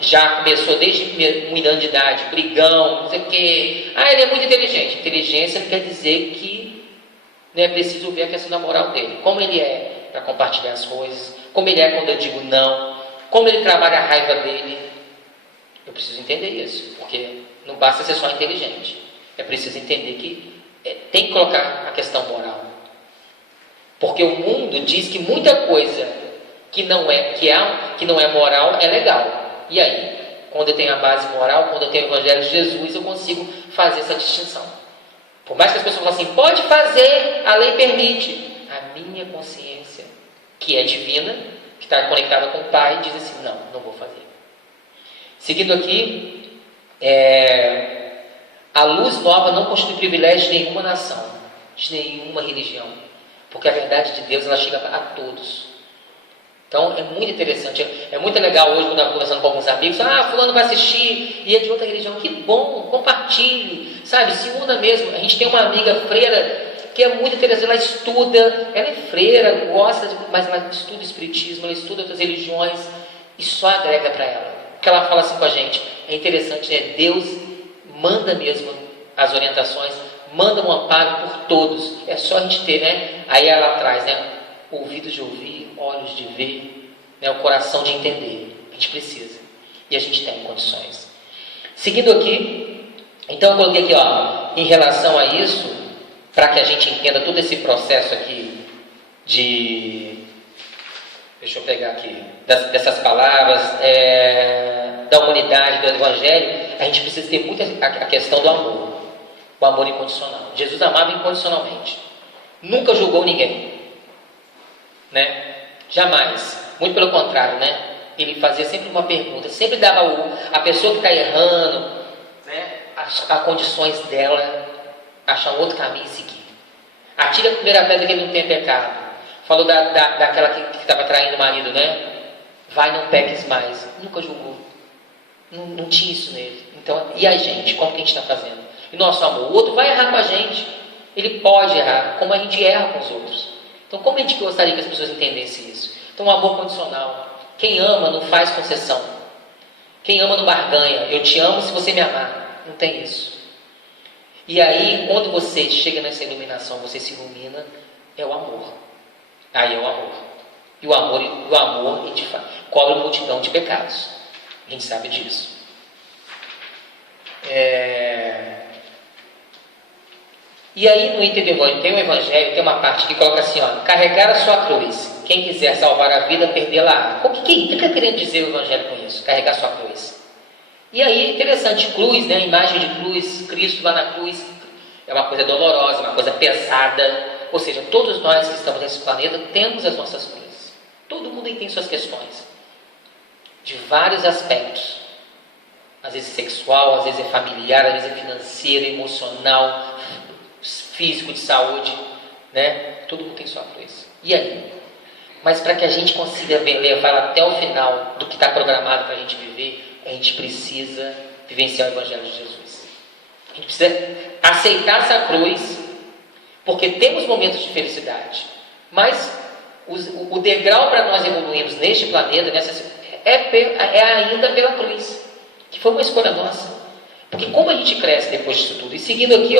já começou desde 1 ano de idade, brigão, não sei o quê. Ele é muito inteligente. Inteligência quer dizer que é preciso ver a questão da moral dele. Como ele é para compartilhar as coisas, como ele é quando eu digo não, como ele trabalha a raiva dele. Eu preciso entender isso, porque não basta ser só inteligente. É preciso entender que tem que colocar a questão moral. Porque o mundo diz que muita coisa que não é moral é legal. E aí? Quando eu tenho a base moral, quando eu tenho o Evangelho de Jesus, eu consigo fazer essa distinção. Por mais que as pessoas falem assim, pode fazer, a lei permite. A minha consciência, que é divina, que está conectada com o Pai, diz assim, não vou fazer. Seguindo aqui, a luz nova não constitui privilégio de nenhuma nação, de nenhuma religião, porque a verdade de Deus ela chega a todos. Então é muito interessante, é muito legal hoje quando eu estou conversando com alguns amigos, fulano vai assistir e é de outra religião, que bom, compartilhe, sabe, se una mesmo. A gente tem uma amiga freira que é muito interessante, ela estuda, ela é freira, mas ela estuda espiritismo, ela estuda outras religiões e só agrega para ela. Porque ela fala assim com a gente, é interessante, né? Deus manda mesmo as orientações, manda um amparo por todos, é só a gente ter, né? Aí ela traz, né? Ouvidos de ouvir, olhos de ver, né? O coração de entender. A gente precisa. E a gente tem condições. Seguindo aqui, então eu coloquei aqui, em relação a isso, para que a gente entenda todo esse processo aqui deixa eu pegar aqui, dessas palavras, da humanidade, do Evangelho, a gente precisa ter muito a questão do amor. O amor incondicional. Jesus amava incondicionalmente. Nunca julgou ninguém. Né? Jamais. Muito pelo contrário, né? Ele fazia sempre uma pergunta, sempre dava a pessoa que está errando, né, as condições dela achar um outro caminho e seguir. Atira a primeira pedra que ele não tem pecado. Falou daquela que estava traindo o marido, né? Vai, não peques mais. Nunca julgou. Não tinha isso nele. Então, e a gente? Como que a gente está fazendo? E nosso amor? O outro vai errar com a gente. Ele pode errar, como a gente erra com os outros. Então, como a gente gostaria que as pessoas entendessem isso? Então, o amor condicional. Quem ama não faz concessão. Quem ama não barganha. Eu te amo se você me amar. Não tem isso. E aí, quando você chega nessa iluminação, você se ilumina, é o amor. Aí é o amor. E o amor cobre multidão de pecados. A gente sabe disso. E aí no item do Evangelho, tem um Evangelho, tem uma parte que coloca assim, carregar a sua cruz. Quem quiser salvar a vida, perdê-la. O que está querendo dizer o Evangelho com isso? Carregar a sua cruz. E aí, interessante, cruz, né? A imagem de cruz, Cristo lá na cruz, é uma coisa dolorosa, uma coisa pesada. Ou seja, todos nós que estamos nesse planeta temos as nossas cruzes. Todo mundo tem suas questões. De vários aspectos. Às vezes sexual, às vezes é familiar, às vezes é financeiro, emocional, físico, de saúde, né? Todo mundo tem sua cruz. E aí? Mas para que a gente consiga levar até o final do que está programado para a gente viver, a gente precisa vivenciar o Evangelho de Jesus. A gente precisa aceitar essa cruz, porque temos momentos de felicidade. Mas o degrau para nós evoluirmos neste planeta é ainda pela cruz, que foi uma escolha nossa. Porque como a gente cresce depois disso tudo? E seguindo aqui,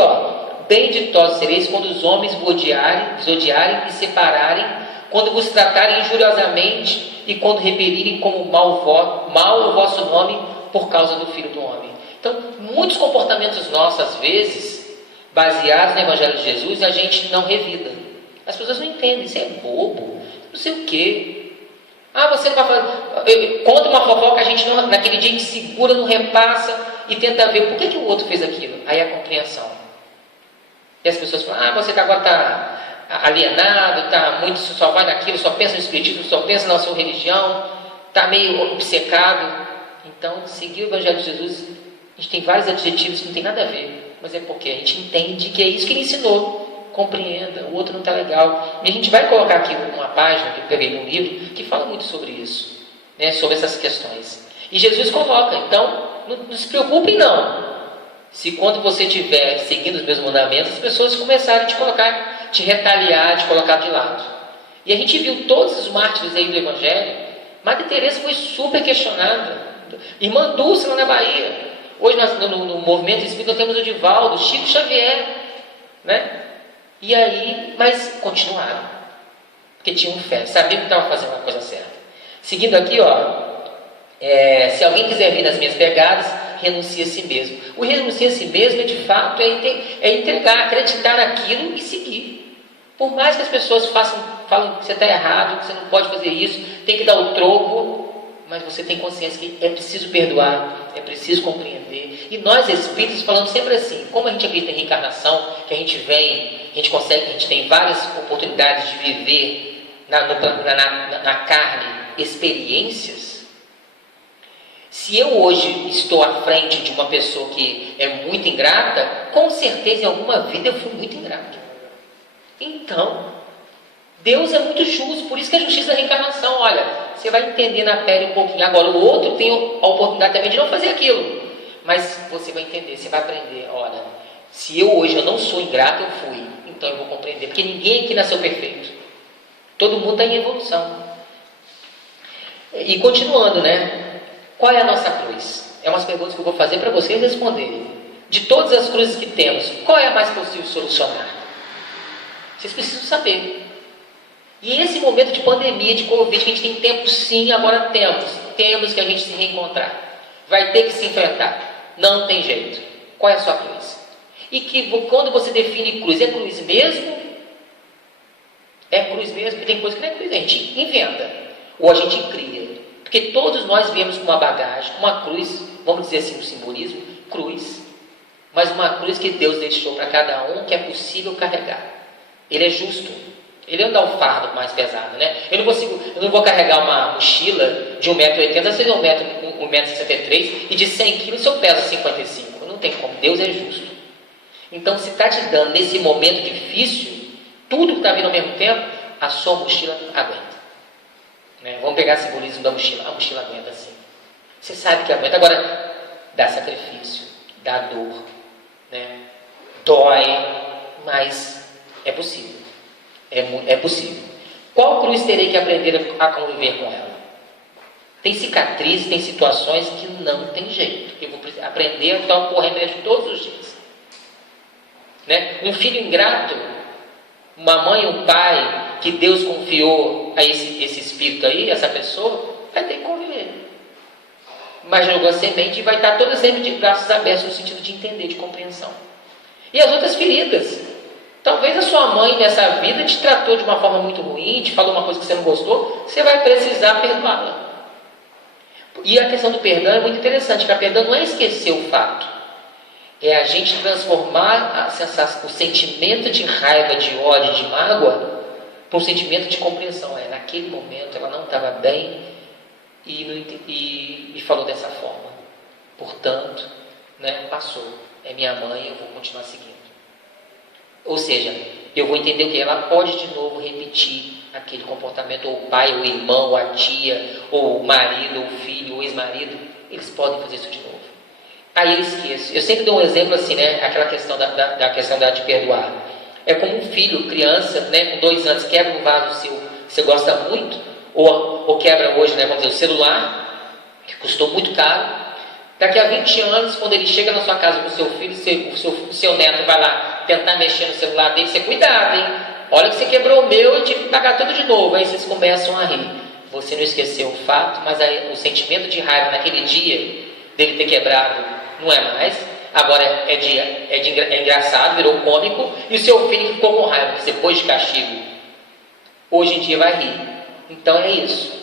benditosos sereis quando os homens vos odiarem e separarem, quando vos tratarem injuriosamente e quando repetirem como mal o vosso nome por causa do Filho do Homem. Então, muitos comportamentos nossos, às vezes, baseados no Evangelho de Jesus, a gente não revida. As pessoas não entendem, isso é bobo, não sei o quê. Você não vai fazer. Conta uma fofoca, a gente não, naquele dia a gente segura, não repassa e tenta ver por que o outro fez aquilo. Aí é a compreensão. E as pessoas falam, você agora está alienado, só vai naquilo, só pensa no espiritismo, só pensa na sua religião, está meio obcecado. Então, seguir o Evangelho de Jesus, a gente tem vários adjetivos que não tem nada a ver, mas é porque a gente entende que é isso que ele ensinou. Compreenda, o outro não está legal. E a gente vai colocar aqui uma página que eu peguei num livro que fala muito sobre isso, né, sobre essas questões. E Jesus coloca, então, não se preocupem não. Se quando você estiver seguindo os meus mandamentos, as pessoas começarem a te colocar, te retaliar, te colocar de lado. E a gente viu todos os mártires aí do Evangelho. Madre Teresa foi super questionada. Irmã Dulce lá na Bahia. Hoje no movimento espírita nós temos o Divaldo, Chico Xavier, né? E aí, mas continuaram, porque tinham fé, sabiam que estavam fazendo a coisa certa. Seguindo aqui, se alguém quiser vir nas minhas pegadas, renuncie a si mesmo. O renunciar a si mesmo, de fato, é entregar, acreditar naquilo e seguir. Por mais que as pessoas falem que você está errado, que você não pode fazer isso, tem que dar o troco, mas você tem consciência que é preciso perdoar, é preciso compreender. E nós espíritos falamos sempre assim, como a gente acredita em reencarnação, que a gente tem várias oportunidades de viver na carne experiências. Se eu hoje estou à frente de uma pessoa que é muito ingrata, com certeza em alguma vida eu fui muito ingrato. Então, Deus é muito justo, por isso que a justiça da reencarnação, olha, você vai entender na pele um pouquinho. Agora o outro tem a oportunidade também de não fazer aquilo, mas você vai entender, você vai aprender, olha, se hoje eu não sou ingrato, eu fui, então eu vou compreender, porque ninguém aqui nasceu perfeito, todo mundo está em evolução. E continuando, né, qual é a nossa cruz? É umas perguntas que eu vou fazer para vocês responderem. De todas as cruzes que temos, qual é a mais possível de solucionar? Vocês precisam saber. E esse momento de pandemia, de Covid, que a gente tem tempo sim, agora temos que a gente se reencontrar. Vai ter que se enfrentar. Não tem jeito. Qual é a sua cruz? E que quando você define cruz, é cruz mesmo? É cruz mesmo? Porque tem coisa que não é cruz, a gente inventa. Ou a gente cria. Porque todos nós viemos com uma bagagem, uma cruz, vamos dizer assim no simbolismo, cruz. Mas uma cruz que Deus deixou para cada um que é possível carregar. Ele é justo. Ele não dá o fardo mais pesado, né? Eu não vou carregar uma mochila de 1,80m, seja 1,63m, e de 100 kg se eu peso 55. Não tem como, Deus é justo. Então, se está te dando nesse momento difícil, tudo que está vindo ao mesmo tempo, a sua mochila aguenta. Né? Vamos pegar o simbolismo da mochila. A mochila aguenta sim. Você sabe que aguenta. Agora, dá sacrifício, dá dor, né? Dói, mas é possível. É possível. Qual cruz terei que aprender a conviver com ela? Tem cicatrizes, tem situações que não tem jeito. Eu vou aprender a tomar o remédio todos os dias. Né? Um filho ingrato, uma mãe, um pai que Deus confiou a esse espírito aí, essa pessoa, vai ter que conviver. Mas jogou a semente e vai estar toda sempre de braços abertos no sentido de entender, de compreensão. E as outras feridas. Talvez a sua mãe nessa vida te tratou de uma forma muito ruim, te falou uma coisa que você não gostou, você vai precisar perdoá-la. E a questão do perdão é muito interessante, porque a perdão não é esquecer o fato, é a gente transformar o sentimento de raiva, de ódio, de mágoa, para um sentimento de compreensão. Naquele momento ela não estava bem e me falou dessa forma. Portanto, né, passou. É minha mãe, eu vou continuar seguindo. Ou seja, eu vou entender o que ela pode de novo repetir aquele comportamento, ou o pai, ou o irmão, ou a tia, ou o marido, ou o filho, ou o ex-marido, eles podem fazer isso de novo. Aí eu esqueço. Eu sempre dou um exemplo assim, né? Aquela questão da questão de perdoar. É como um filho, criança, né, com 2 anos, quebra um vaso seu, você gosta muito, ou quebra hoje, né, vamos dizer, o celular, que custou muito caro. Daqui a 20 anos, quando ele chega na sua casa com o seu filho, o seu neto vai lá tentar mexer no celular dele, você cuidado, hein? Olha que você quebrou o meu e tive que pagar tudo de novo. Aí vocês começam a rir. Você não esqueceu o fato, mas aí, o sentimento de raiva naquele dia dele ter quebrado não é mais. Agora é engraçado, virou cômico. E o seu filho ficou com raiva, que você pôs de castigo. Hoje em dia vai rir. Então é isso.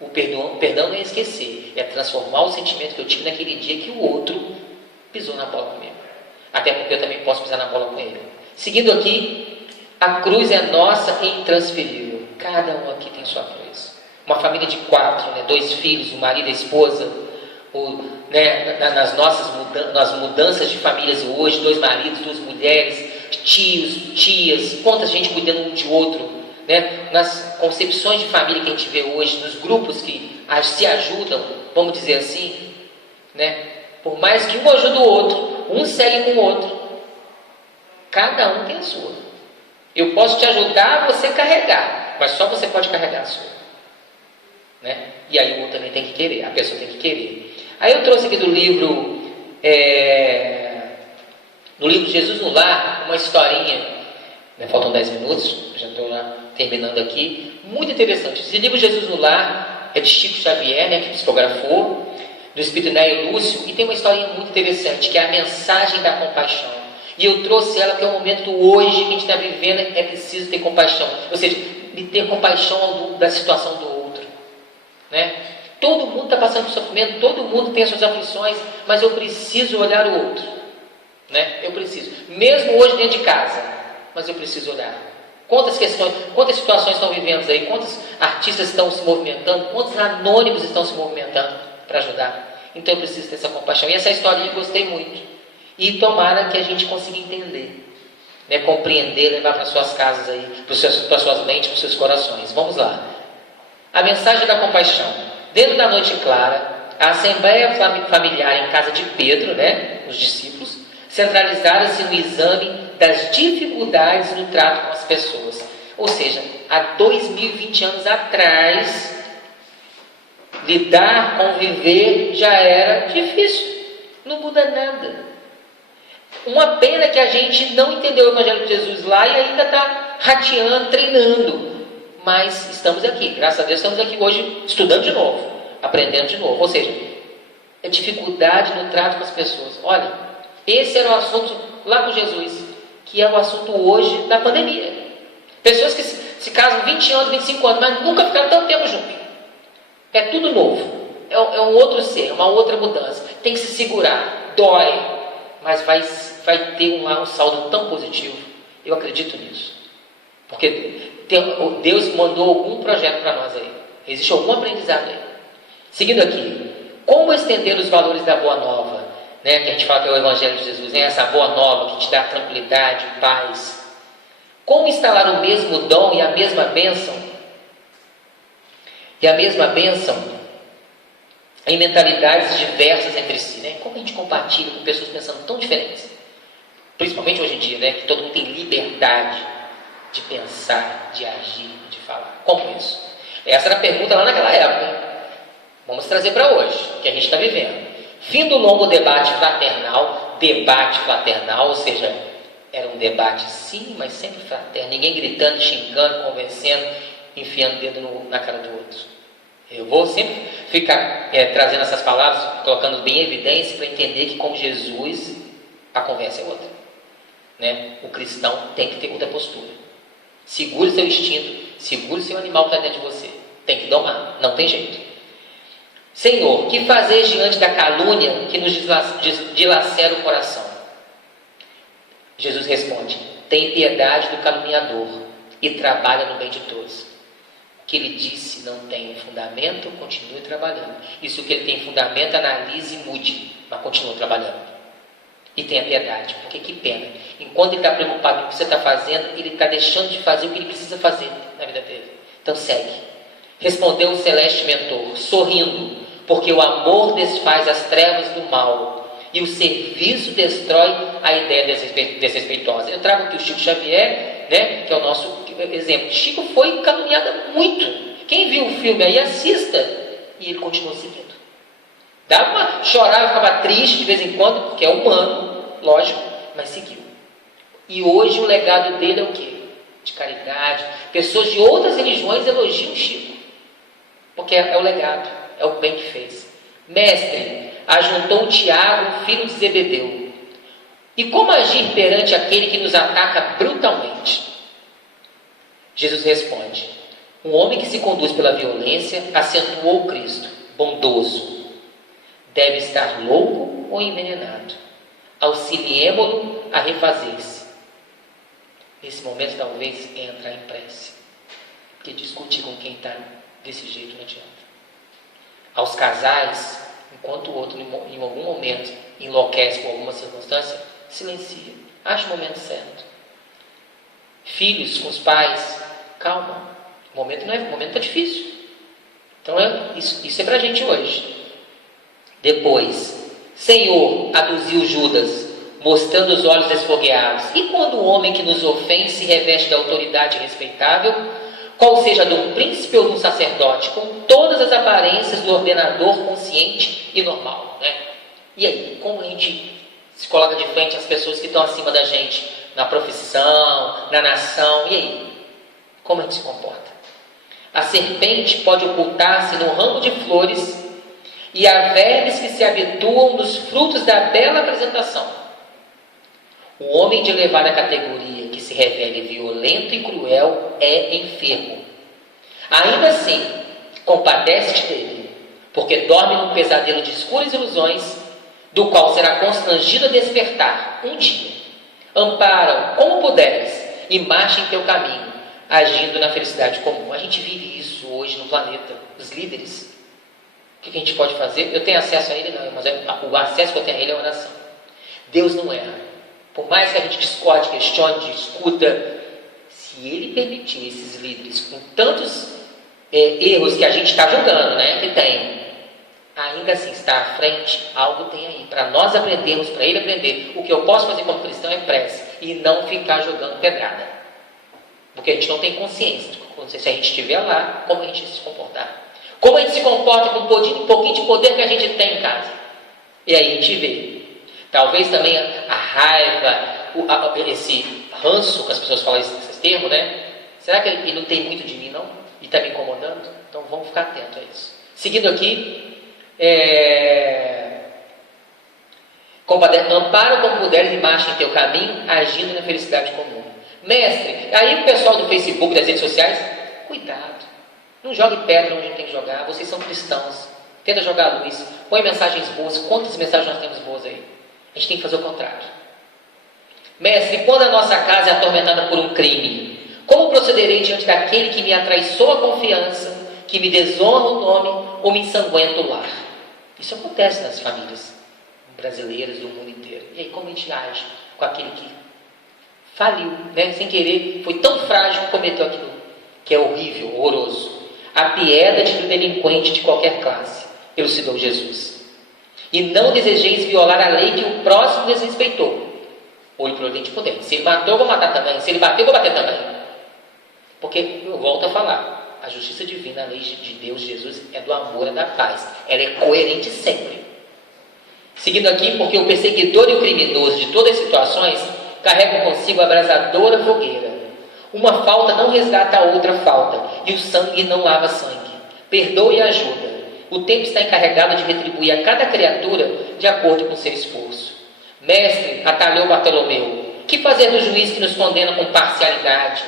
O perdão não é esquecer, é transformar o sentimento que eu tive naquele dia que o outro pisou na bola comigo. Até porque eu também posso pisar na bola com ele. Seguindo aqui, a cruz é nossa e intransferível. Cada um aqui tem sua cruz. Uma família de 4, né? 2 filhos, o marido e a esposa. Nas mudanças de famílias hoje, 2 maridos, 2 mulheres, tios, tias, quanta gente cuidando um de outro. Né? Nas concepções de família que a gente vê hoje, nos grupos que se ajudam, vamos dizer assim, né? Por mais que um ajude o outro, um segue com o outro, cada um tem a sua. Eu posso te ajudar a você carregar, mas só você pode carregar a sua, né? E aí o outro também tem que querer, a pessoa tem que querer. Aí eu trouxe aqui do livro Jesus no Lar, uma historinha, né? Faltam 10 minutos, já estou lá terminando aqui, muito interessante. Esse livro Jesus no Lar é de Chico Xavier, né, que psicografou, do Espírito Néio Lúcio, e tem uma historinha muito interessante, que é a mensagem da compaixão. E eu trouxe ela porque é um momento hoje que a gente está vivendo, é preciso ter compaixão, ou seja, de ter compaixão da situação do outro, né? Todo mundo está passando por sofrimento, todo mundo tem as suas aflições, mas eu preciso olhar o outro, né? Eu preciso, mesmo hoje dentro de casa, mas eu preciso olhar. Quantas situações estão vivendo aí? Quantos artistas estão se movimentando? Quantos anônimos estão se movimentando para ajudar? Então eu preciso ter essa compaixão. E essa história eu gostei muito. E tomara que a gente consiga entender, né? Compreender, levar para suas casas aí, para suas mentes, para os seus corações. Vamos lá. A mensagem da compaixão. Dentro da noite clara, a assembleia familiar em casa de Pedro, né? Os discípulos, centralizaram-se no exame das dificuldades no trato com as pessoas. Ou seja, há 2020 anos atrás, lidar, conviver já era difícil. Não muda nada. Uma pena que a gente não entendeu o Evangelho de Jesus lá e ainda está rateando, treinando. Mas estamos aqui, graças a Deus estamos aqui hoje estudando de novo, aprendendo de novo. Ou seja, a dificuldade no trato com as pessoas. Olha, esse era o assunto lá com Jesus, que é o assunto hoje da pandemia. Pessoas que se casam 20 anos, 25 anos, mas nunca ficaram tanto tempo juntos. É tudo novo. É um outro ser, uma outra mudança. Tem que se segurar, dói, mas vai ter um saldo tão positivo. Eu acredito nisso. Porque Deus mandou algum projeto para nós aí. Existe algum aprendizado aí. Seguindo aqui, como estender os valores da Boa Nova? Né, que a gente fala que é o Evangelho de Jesus, né, essa boa nova que te dá tranquilidade, paz. Como instalar o mesmo dom e a mesma bênção? E a mesma bênção em mentalidades diversas entre si, né? Como a gente compartilha com pessoas pensando tão diferentes? Principalmente hoje em dia, né, que todo mundo tem liberdade de pensar, de agir, de falar. Como isso? Essa era a pergunta lá naquela época, hein? Vamos trazer para hoje, que a gente está vivendo. Fim do longo debate fraternal, ou seja, era um debate sim, mas sempre fraterno, ninguém gritando, xingando, convencendo, enfiando o dedo na cara do outro. Eu vou sempre ficar trazendo essas palavras, colocando bem em evidência para entender que com Jesus a conversa é outra, né? O cristão tem que ter outra postura. Segure seu instinto, segure seu animal que está dentro de você, tem que domar, não tem jeito. Senhor, que fazer diante da calúnia que nos dilacera o coração? Jesus responde: tem piedade do caluniador e trabalha no bem de todos. O que ele disse não tem fundamento, continue trabalhando. Isso que ele tem fundamento, analise e mude, mas continue trabalhando. E tenha piedade, porque que pena. Enquanto ele está preocupado com o que você está fazendo, ele está deixando de fazer o que ele precisa fazer na vida dele. Então segue. Respondeu o celeste mentor, sorrindo, porque o amor desfaz as trevas do mal E o serviço destrói a ideia desrespeitosa. Eu trago aqui o Chico Xavier, né, que é o nosso exemplo. Chico foi caluniado muito. Quem viu o filme aí, assista. E ele continuou seguindo. Chorava, ficava triste de vez em quando, porque é humano, lógico, mas seguiu. E hoje o legado dele é o quê? De caridade. Pessoas de outras religiões elogiam Chico, porque é o legado, é o bem que fez. Mestre, ajuntou Tiago, filho de Zebedeu. E como agir perante aquele que nos ataca brutalmente? Jesus responde: um homem que se conduz pela violência acentuou Cristo, bondoso. Deve estar louco ou envenenado. Auxiliemo-lo a refazer-se. Nesse momento, talvez, entrar em prece. Porque discutir com quem está desse jeito não adianta. Aos casais, enquanto o outro, em algum momento, enlouquece por alguma circunstância, silencia. Acha o momento certo. Filhos com os pais, calma. O momento está difícil. Então, isso é para a gente hoje. Depois, Senhor, aduziu Judas, mostrando os olhos esfogueados. E quando o homem que nos ofende se reveste da autoridade respeitável, qual seja de um príncipe ou de um sacerdote, com todas as aparências do ordenador consciente e normal, né? E aí, como a gente se coloca de frente às pessoas que estão acima da gente, na profissão, na nação, e aí? Como a gente se comporta? A serpente pode ocultar-se num ramo de flores, e há vermes que se habituam nos frutos da bela apresentação. O homem de elevada categoria que se revele violento e cruel é enfermo. Ainda assim, compadece-te dele, porque dorme num pesadelo de escuras ilusões, do qual será constrangido a despertar um dia. Ampara-o como puderes e marcha em teu caminho, agindo na felicidade comum. A gente vive isso hoje no planeta, os líderes. O que a gente pode fazer? Eu tenho acesso a ele? Não, mas o acesso que eu tenho a ele é oração. Deus não erra. Por mais que a gente discorde, questione, discuta, se ele permitir esses líderes com tantos erros que a gente está julgando, né, que tem, ainda assim está à frente, algo tem aí. Para nós aprendermos, para ele aprender, o que eu posso fazer como cristão é prece e não ficar jogando pedrada. Porque a gente não tem consciência. Se a gente estiver lá, como a gente se comportar. Como a gente se comporta com um pouquinho de poder que a gente tem em casa. E aí a gente vê. Talvez também a raiva, esse ranço, que as pessoas falam esse termo, né? Será que ele não tem muito de mim, não? E está me incomodando? Então vamos ficar atentos a isso. Seguindo aqui, ampara como puderes e marcha em teu caminho, agindo na felicidade comum. Mestre, aí o pessoal do Facebook, das redes sociais, cuidado. Não jogue pedra onde não tem que jogar. Vocês são cristãos. Tenta jogar luz. Põe mensagens boas. Quantas mensagens nós temos boas aí? A gente tem que fazer o contrário. Mestre, quando a nossa casa é atormentada por um crime, como procederei diante daquele que me atraiçoa a confiança, que me desonra o nome ou me ensanguenta o lar? Isso acontece nas famílias brasileiras do mundo inteiro. E aí, como a gente age com aquele que faliu, né? Sem querer, foi tão frágil que cometeu aquilo que é horrível, horroroso? Apieda-te do delinquente de qualquer classe, elucidou Jesus. E não desejeis violar a lei que o próximo desrespeitou. Olho para o dente por dentro. Se ele matou, eu vou matar também. Se ele bateu, eu vou bater também. Porque, eu volto a falar, a justiça divina, a lei de Deus, Jesus, é do amor, é da paz. Ela é coerente sempre. Seguindo aqui, porque o perseguidor e o criminoso de todas as situações carregam consigo a abrasadora fogueira. Uma falta não resgata a outra falta, e o sangue não lava sangue. Perdoa e ajuda. O tempo está encarregado de retribuir a cada criatura de acordo com seu esforço. Mestre, atalhou Bartolomeu, que fazer do juiz que nos condena com parcialidade?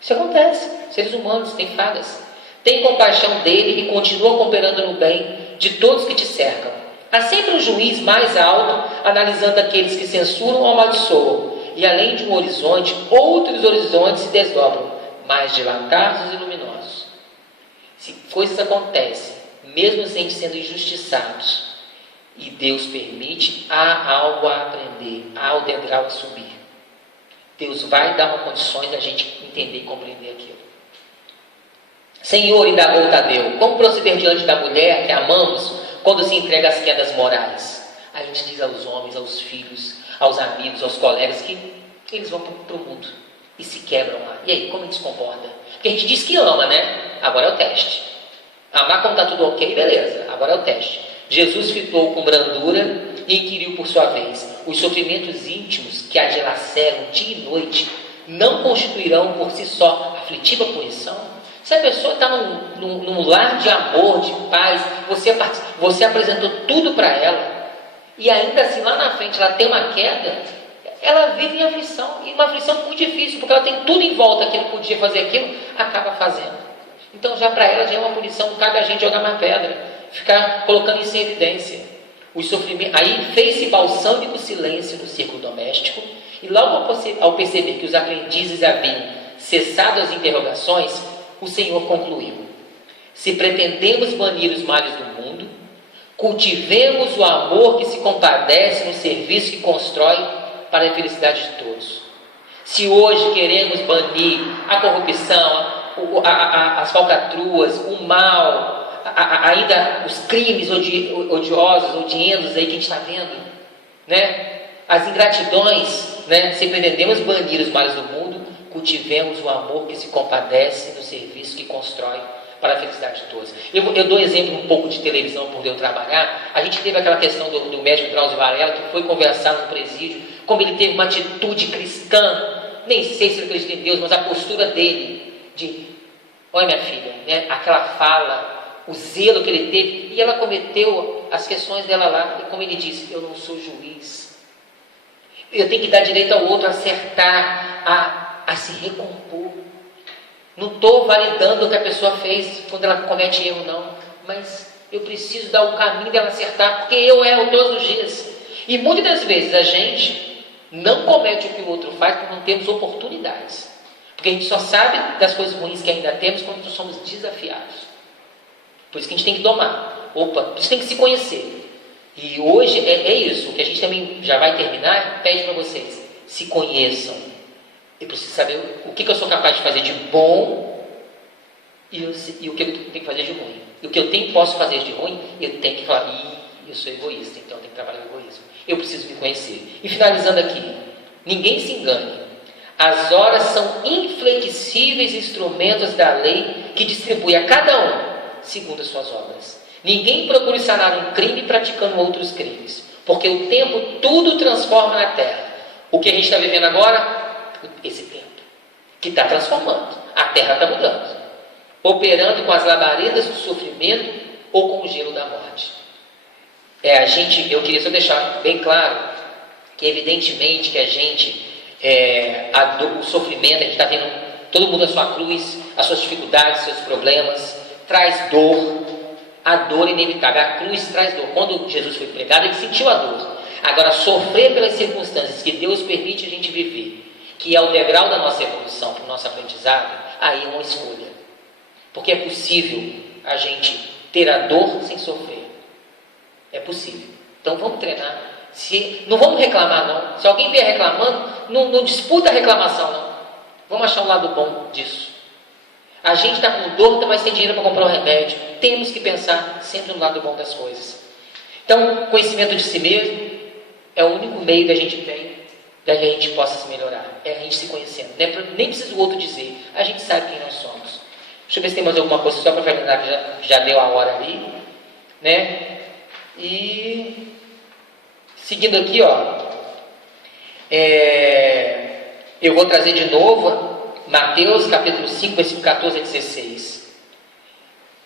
Isso acontece. Seres humanos têm falhas. Tem compaixão dele e continua cooperando no bem de todos que te cercam. Há sempre um juiz mais alto, analisando aqueles que censuram ou amaldiçoam. E além de um horizonte, outros horizontes se desdobram, mais dilatados e luminosos. Se coisas acontecem, mesmo sem sendo injustiçados, e Deus permite, há algo a aprender, há o degrau a subir. Deus vai dar condições da gente entender e compreender aquilo. Senhor, indagou Tadeu, como proceder diante da mulher que amamos quando se entrega às quedas morais? a gente diz aos homens, aos filhos, aos amigos, aos colegas que eles vão para o mundo e se quebram lá. E aí, como a gente se comporta? Porque a gente diz que ama, né? Agora é o teste. Amar quando está tudo ok, beleza. Agora é o teste. Jesus fitou com brandura e inquiriu por sua vez: os sofrimentos íntimos que a dilaceram dia e noite não constituirão por si só aflitiva punição? Se a pessoa está num lar de amor, de paz, você apresentou tudo para ela, e ainda assim lá na frente ela tem uma queda, ela vive em aflição, e uma aflição muito difícil, porque ela tem tudo em volta que não podia fazer aquilo, acaba fazendo. Então já para ela já é uma punição, não cabe a gente jogar mais pedra, ficar colocando isso em evidência. Os sofrimentos, aí fez-se balsâmico silêncio no círculo doméstico, e logo ao perceber que os aprendizes haviam cessado as interrogações, o Senhor concluiu: se pretendemos banir os males do mundo, cultivemos o amor que se compadece no serviço que constrói para a felicidade de todos. Se hoje queremos banir a corrupção, as falcatruas, o mal, ainda os crimes odiosos, odiendos aí que a gente está vendo, né? As ingratidões, né? Se pretendemos banir os males do mundo, cultivemos o amor que se compadece no serviço que constrói para a felicidade de todos. Eu dou exemplo um pouco de televisão por eu trabalhar. A gente teve aquela questão do médico Drauzio Varela, que foi conversar no presídio, como ele teve uma atitude cristã, nem sei se ele acredita em Deus, mas a postura dele, de, olha minha filha, né? Aquela fala, o zelo que ele teve, e ela cometeu as questões dela lá, e como ele disse: eu não sou juiz, eu tenho que dar direito ao outro a acertar, a se recompor. Não estou validando o que a pessoa fez quando ela comete erro, não, mas eu preciso dar o caminho dela acertar, porque eu erro todos os dias. E muitas das vezes a gente não comete o que o outro faz porque não temos oportunidades, porque a gente só sabe das coisas ruins que ainda temos quando nós somos desafiados. Por isso que a gente tem que domar, por isso tem que se conhecer. E hoje é isso, o que a gente também já vai terminar, pede para vocês: se conheçam. Eu preciso saber o que eu sou capaz de fazer de bom e o que eu tenho que fazer de ruim. E o que eu posso fazer de ruim, eu tenho que falar: eu sou egoísta, então eu tenho que trabalhar o egoísmo. Eu preciso me conhecer. E finalizando aqui, ninguém se engane. As horas são inflexíveis instrumentos da lei que distribui a cada um segundo as suas obras. Ninguém procure sanar um crime praticando outros crimes, porque o tempo tudo transforma na terra. O que a gente está vivendo agora? Esse tempo que está transformando, a terra está mudando, operando com as labaredas do sofrimento ou com o gelo da morte. Eu queria só deixar bem claro que evidentemente que a gente, o sofrimento, a gente está vendo todo mundo a sua cruz, as suas dificuldades, seus problemas, traz dor, a dor inevitável, a cruz traz dor. Quando Jesus foi pregado, ele sentiu a dor. Agora, sofrer pelas circunstâncias que Deus permite a gente viver, que é o degrau da nossa evolução, para o nosso aprendizado, aí é uma escolha. Porque é possível a gente ter a dor sem sofrer. É possível. Então vamos treinar. Não vamos reclamar, não. Se alguém vier reclamando, não disputa a reclamação, não. Vamos achar um lado bom disso. A gente está com dor, mas tem dinheiro para comprar um remédio. Temos que pensar sempre no lado bom das coisas. Então, conhecimento de si mesmo é o único meio que a gente tem para que a gente possa se melhorar. É a gente se conhecendo. Nem precisa o outro dizer. A gente sabe quem nós somos. Deixa eu ver se tem mais alguma coisa só para finalizar, que já deu a hora ali, né? E seguindo aqui, eu vou trazer de novo Mateus capítulo 5, versículo 14 a 16.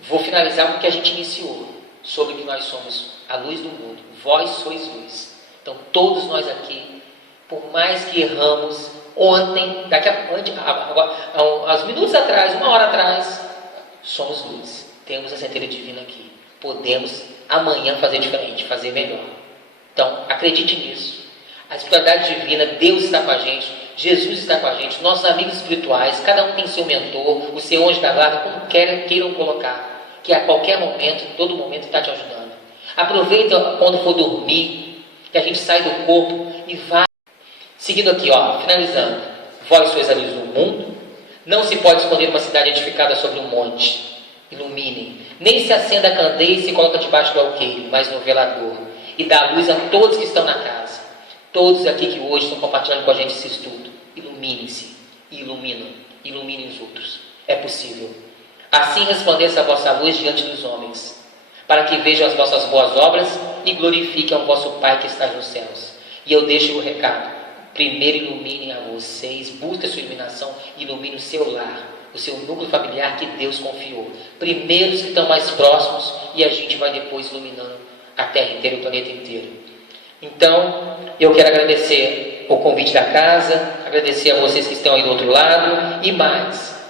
Vou finalizar com o que a gente iniciou, sobre que nós somos a luz do mundo. Vós sois luz. Então todos nós aqui, por mais que erramos ontem, uns minutos atrás, 1 hora atrás, somos luz. Temos a centelha divina aqui. Podemos amanhã fazer diferente, fazer melhor. Então, acredite nisso. A espiritualidade divina, Deus está com a gente, Jesus está com a gente, nossos amigos espirituais, cada um tem seu mentor, o seu anjo da guarda, como queiram colocar, que a qualquer momento, em todo momento, está te ajudando. Aproveita quando for dormir, que a gente sai do corpo e vai. Seguindo aqui, finalizando. Vós sois a luz do mundo. Não se pode esconder uma cidade edificada sobre um monte. Iluminem. Nem se acenda a candeia e se coloca debaixo do alqueire, mas no velador. e dar luz a todos que estão na casa. Todos aqui que hoje estão compartilhando com a gente esse estudo. Iluminem-se, iluminem os outros. É possível. Assim resplandeça a vossa luz diante dos homens, para que vejam as vossas boas obras e glorifiquem ao vosso Pai que está nos céus. E eu deixo o recado. Primeiro iluminem a vocês, busquem a sua iluminação, ilumine o seu lar, o seu núcleo familiar que Deus confiou. Primeiro os que estão mais próximos, e a gente vai depois iluminando a terra inteira, o planeta inteiro. Então, eu quero agradecer o convite da casa, agradecer a vocês que estão aí do outro lado, e mais,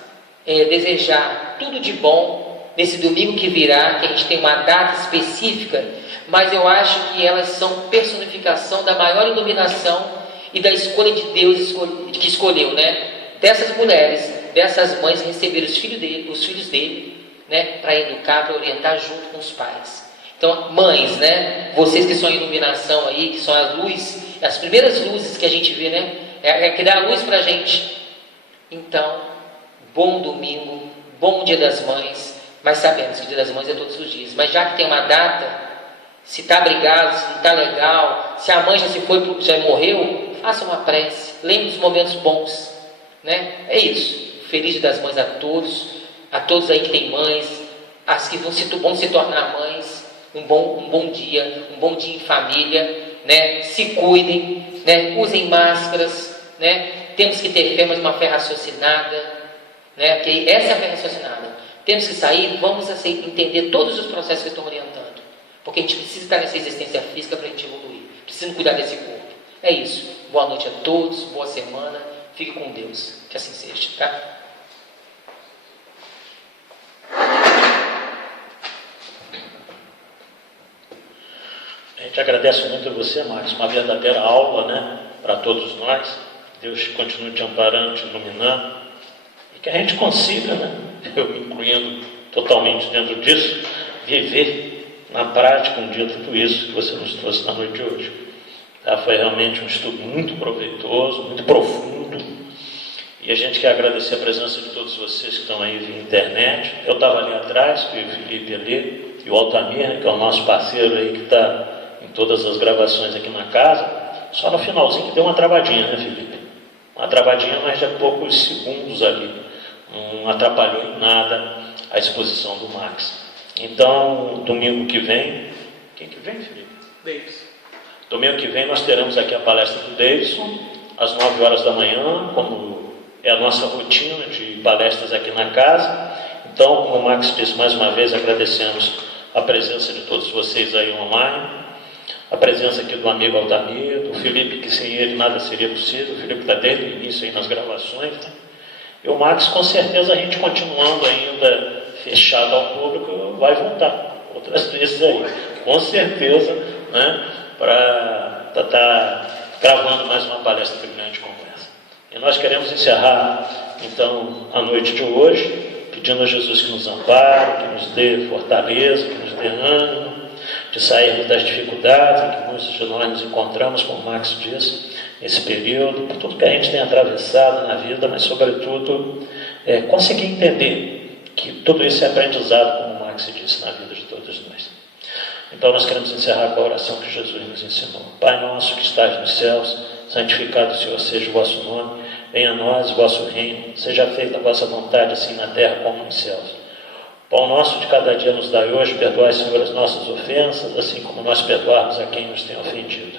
desejar tudo de bom nesse domingo que virá, que a gente tem uma data específica, mas eu acho que elas são personificação da maior iluminação e da escolha de Deus que escolheu, né? Dessas mulheres, dessas mães receberam os filhos dele, né? Para educar, para orientar junto com os pais. Então, mães, né? Vocês que são a iluminação aí, que são a luz, as primeiras luzes que a gente vê, né? É que dá a luz para a gente. Então, bom domingo, bom Dia das Mães, mas sabemos que o Dia das Mães é todos os dias. Mas já que tem uma data, se está brigado, se não está legal, se a mãe já se foi, já morreu, faça uma prece, lembre dos momentos bons, né? É isso. Feliz Dia das Mães a todos aí que têm mães, as que vão se tornar mães. Um bom dia em família, né? Se cuidem, né? Usem máscaras, né? Temos que ter fé, mas uma fé raciocinada, né? Porque essa é a fé raciocinada. Temos que sair, vamos entender todos os processos que estão orientando. Porque a gente precisa estar nessa existência física para a gente evoluir. Precisa cuidar desse corpo. É isso. Boa noite a todos, boa semana. Fique com Deus. Que assim seja, tá? A gente agradece muito a você, Marcos. Uma verdadeira aula, né? Para todos nós. Deus continue te amparando, te iluminando. E que a gente consiga, né? Eu me incluindo totalmente dentro disso, viver na prática um dia tudo isso que você nos trouxe na noite de hoje. Foi realmente um estudo muito proveitoso, muito profundo, e a gente quer agradecer a presença de todos vocês que estão aí via internet. Eu estava ali atrás, vi o Felipe ali, e o Altamir, que é o nosso parceiro aí que está em todas as gravações aqui na casa, só no finalzinho que deu uma travadinha, né, Felipe? Uma travadinha, mas de poucos segundos ali, não atrapalhou em nada a exposição do Max. Então, domingo que vem... Quem que vem, Felipe? Davidson. Domingo que vem nós teremos aqui a palestra do Davidson, às 9 horas da manhã, como é a nossa rotina de palestras aqui na casa. Então, como o Max disse mais uma vez, agradecemos a presença de todos vocês aí online, a presença aqui do amigo Altamir, do Felipe, que sem ele nada seria possível. O Felipe está desde o início aí nas gravações, né? E o Max, com certeza, a gente continuando ainda fechado ao público, vai voltar outras vezes aí, com certeza, né, para estar gravando mais uma palestra brilhante como essa. E nós queremos encerrar, então, a noite de hoje, pedindo a Jesus que nos ampare, que nos dê fortaleza, que nos dê ânimo, de sairmos das dificuldades em que muitos de nós nos encontramos, como o Max disse, nesse período, por tudo que a gente tem atravessado na vida, mas, sobretudo, conseguir entender que tudo isso é aprendizado, como o Max disse, na vida de todos nós. Então nós queremos encerrar com a oração que Jesus nos ensinou. Pai nosso que estás nos céus, santificado Senhor seja o vosso nome, venha a nós o vosso reino, seja feita a vossa vontade, assim na terra como nos céus. O pão nosso de cada dia nos dai hoje, perdoai, Senhor, as nossas ofensas, assim como nós perdoarmos a quem nos tem ofendido.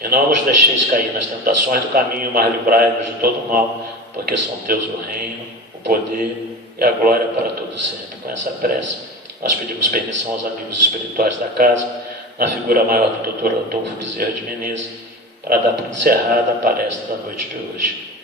E não nos deixeis cair nas tentações do caminho, mas livrai-nos de todo o mal, porque são teus o reino, o poder e a glória para todo sempre. Com essa prece, nós pedimos permissão aos amigos espirituais da casa, na figura maior do Dr. Adolfo Bezerra de Menezes, para dar por encerrada a palestra da noite de hoje.